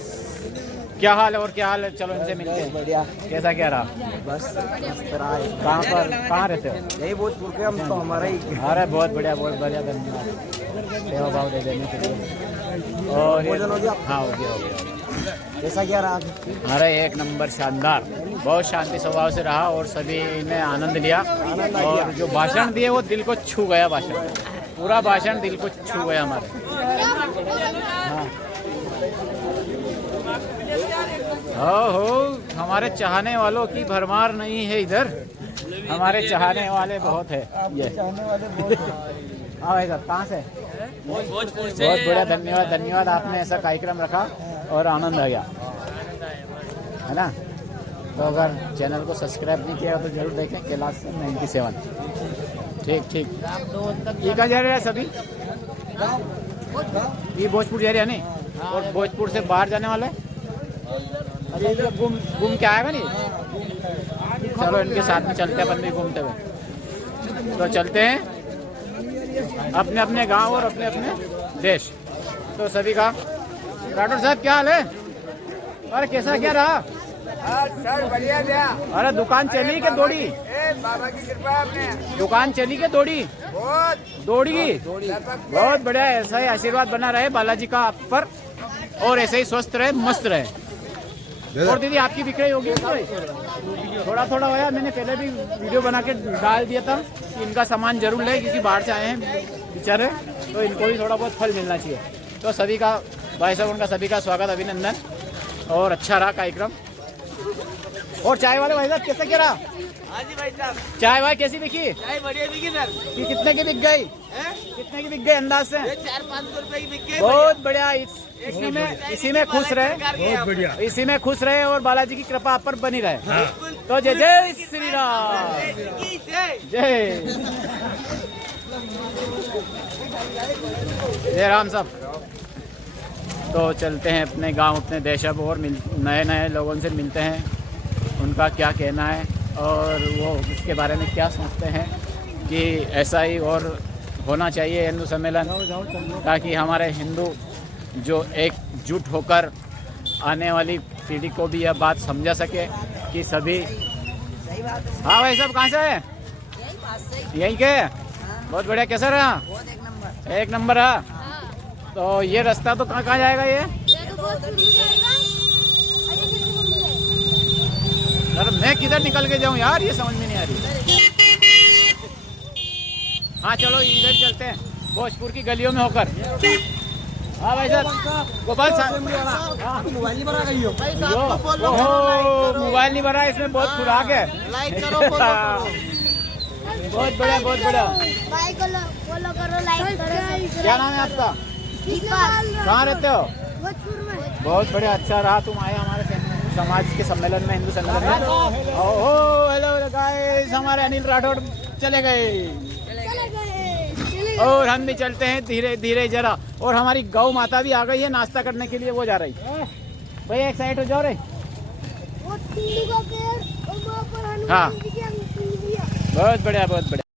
क्या हाल है और क्या हाल है, चलो इनसे मिलते हैं। बढ़िया, कैसा क्या रहा? बस कहाँ पर, कहाँ रहते हो? यही भोजपुर के, हम तो हमारा ही। अरे बहुत बढ़िया, बहुत बढ़िया, धन्यवाद सेवा भाव दे देने के लिए। और भोजन हो गया? हाँ हो गया, हो गया। कैसा क्या रहा? अरे एक नंबर शानदार, बहुत शांति स्वभाव से रहा और सभी ने आनंद लिया और जो भाषण दिए वो दिल को छू गया। भाषण, पूरा भाषण दिल को छू गया हमारे। हाँ हो, हमारे चाहने वालों की भरमार नहीं है इधर, हमारे चाहने वाले बहुत है। ये हाँ भाई साहब, कहाँ से? बहुत बढ़िया, धन्यवाद, धन्यवाद। आपने ऐसा कार्यक्रम रखा और आनंद आ गया, है ना। तो अगर चैनल को सब्सक्राइब नहीं किया तो जरूर देखें, कैलाश 97। ठीक ठीक। ये कहाँ जा रहे हैं सभी? ये भोजपुर जा रहे हैं नहीं, और भोजपुर से बाहर जाने वाले। अरे घूम के आएगा नहीं, चलो इनके साथ में चलते हैं, अपन भी घूमते हुए। तो चलते हैं अपने अपने गांव और अपने अपने देश। तो सभी का राठौर साहब क्या हाल है? अरे कैसा क्या रहा? सर बढ़िया गया। अरे दुकान चली के दौड़ी? बाबा की कृपा आपने दुकान चली के दौड़ी? दौड़ी। बहुत बढ़िया, ऐसा ही आशीर्वाद बना रहे बालाजी का आप पर और ऐसे ही स्वस्थ रहे, मस्त रहे। और दीदी आपकी बिक्री होगी? थोड़ा थोड़ा होया, मैंने पहले भी वीडियो बना के डाल दिया था कि इनका सामान जरूर ले, क्योंकि बाहर से आए हैं बेचारे, तो इनको भी थोड़ा बहुत फल मिलना चाहिए। तो सभी का, भाई साहब उनका सभी का स्वागत, अभिनंदन और अच्छा रहा कार्यक्रम। और चाय वाले भाई साहब कैसा क्या रहा? हाँ जी भाई साहब, चाय भाई कैसी बिकी? चाय बढ़िया बिकी सर। कि कितने की बिक गई? कितने की बिक गई अंदाज से? 400-500 रुपए की बिक गई। बहुत बढ़िया। इसी में खुश रहे, बहुत बढ़िया। इसी में खुश रहे और बालाजी की कृपा आप पर बनी रहे। तो जय जय श्री राम, जय जय राम साहब। तो चलते हैं अपने गांव, अपने देश अब, और नए नए लोगों से मिलते हैं, उनका क्या कहना है और वो उसके बारे में क्या सोचते हैं कि ऐसा ही और होना चाहिए हिंदू सम्मेलन, ताकि हमारे हिंदू जो एकजुट होकर आने वाली पीढ़ी को भी यह बात समझा सके कि सभी। हाँ भाई साहब कहाँ से है? यहीं के? बहुत बढ़िया। कैसा रहा? एक नंबर है। तो ये रास्ता तो कहाँ जाएगा ये? अरे मैं किधर निकल के जाऊँ यार, ये समझ में नहीं आ रही। हाँ चलो इधर चलते हैं, भोजपुर की गलियों में होकर। हाँ भाई साहब, गोपाल साहब मोबाइल नहीं बना रही हो? मोबाइल नहीं बना, इसमें बहुत खुराक है। लाइक करो, फॉलो करो। बहुत बढ़िया, बहुत बढ़िया। भाई को फॉलो करो, लाइक करो। क्या नाम है आपका? कहाँ रहते हो? भोजपुर में। बहुत बढ़िया, अच्छा रहा तुम आए हमारे समाज के सम्मेलन में, हिंदू सम्मेलन में। ओहो हेलो गाइस, हमारे अनिल राठौड़ चले गए और हम भी चलते हैं धीरे धीरे जरा। और हमारी गौ माता भी आ गई है नाश्ता करने के लिए, वो जा रही। भैया एक साइड हो जाओ रे। हाँ बहुत बढ़िया, बहुत बढ़िया।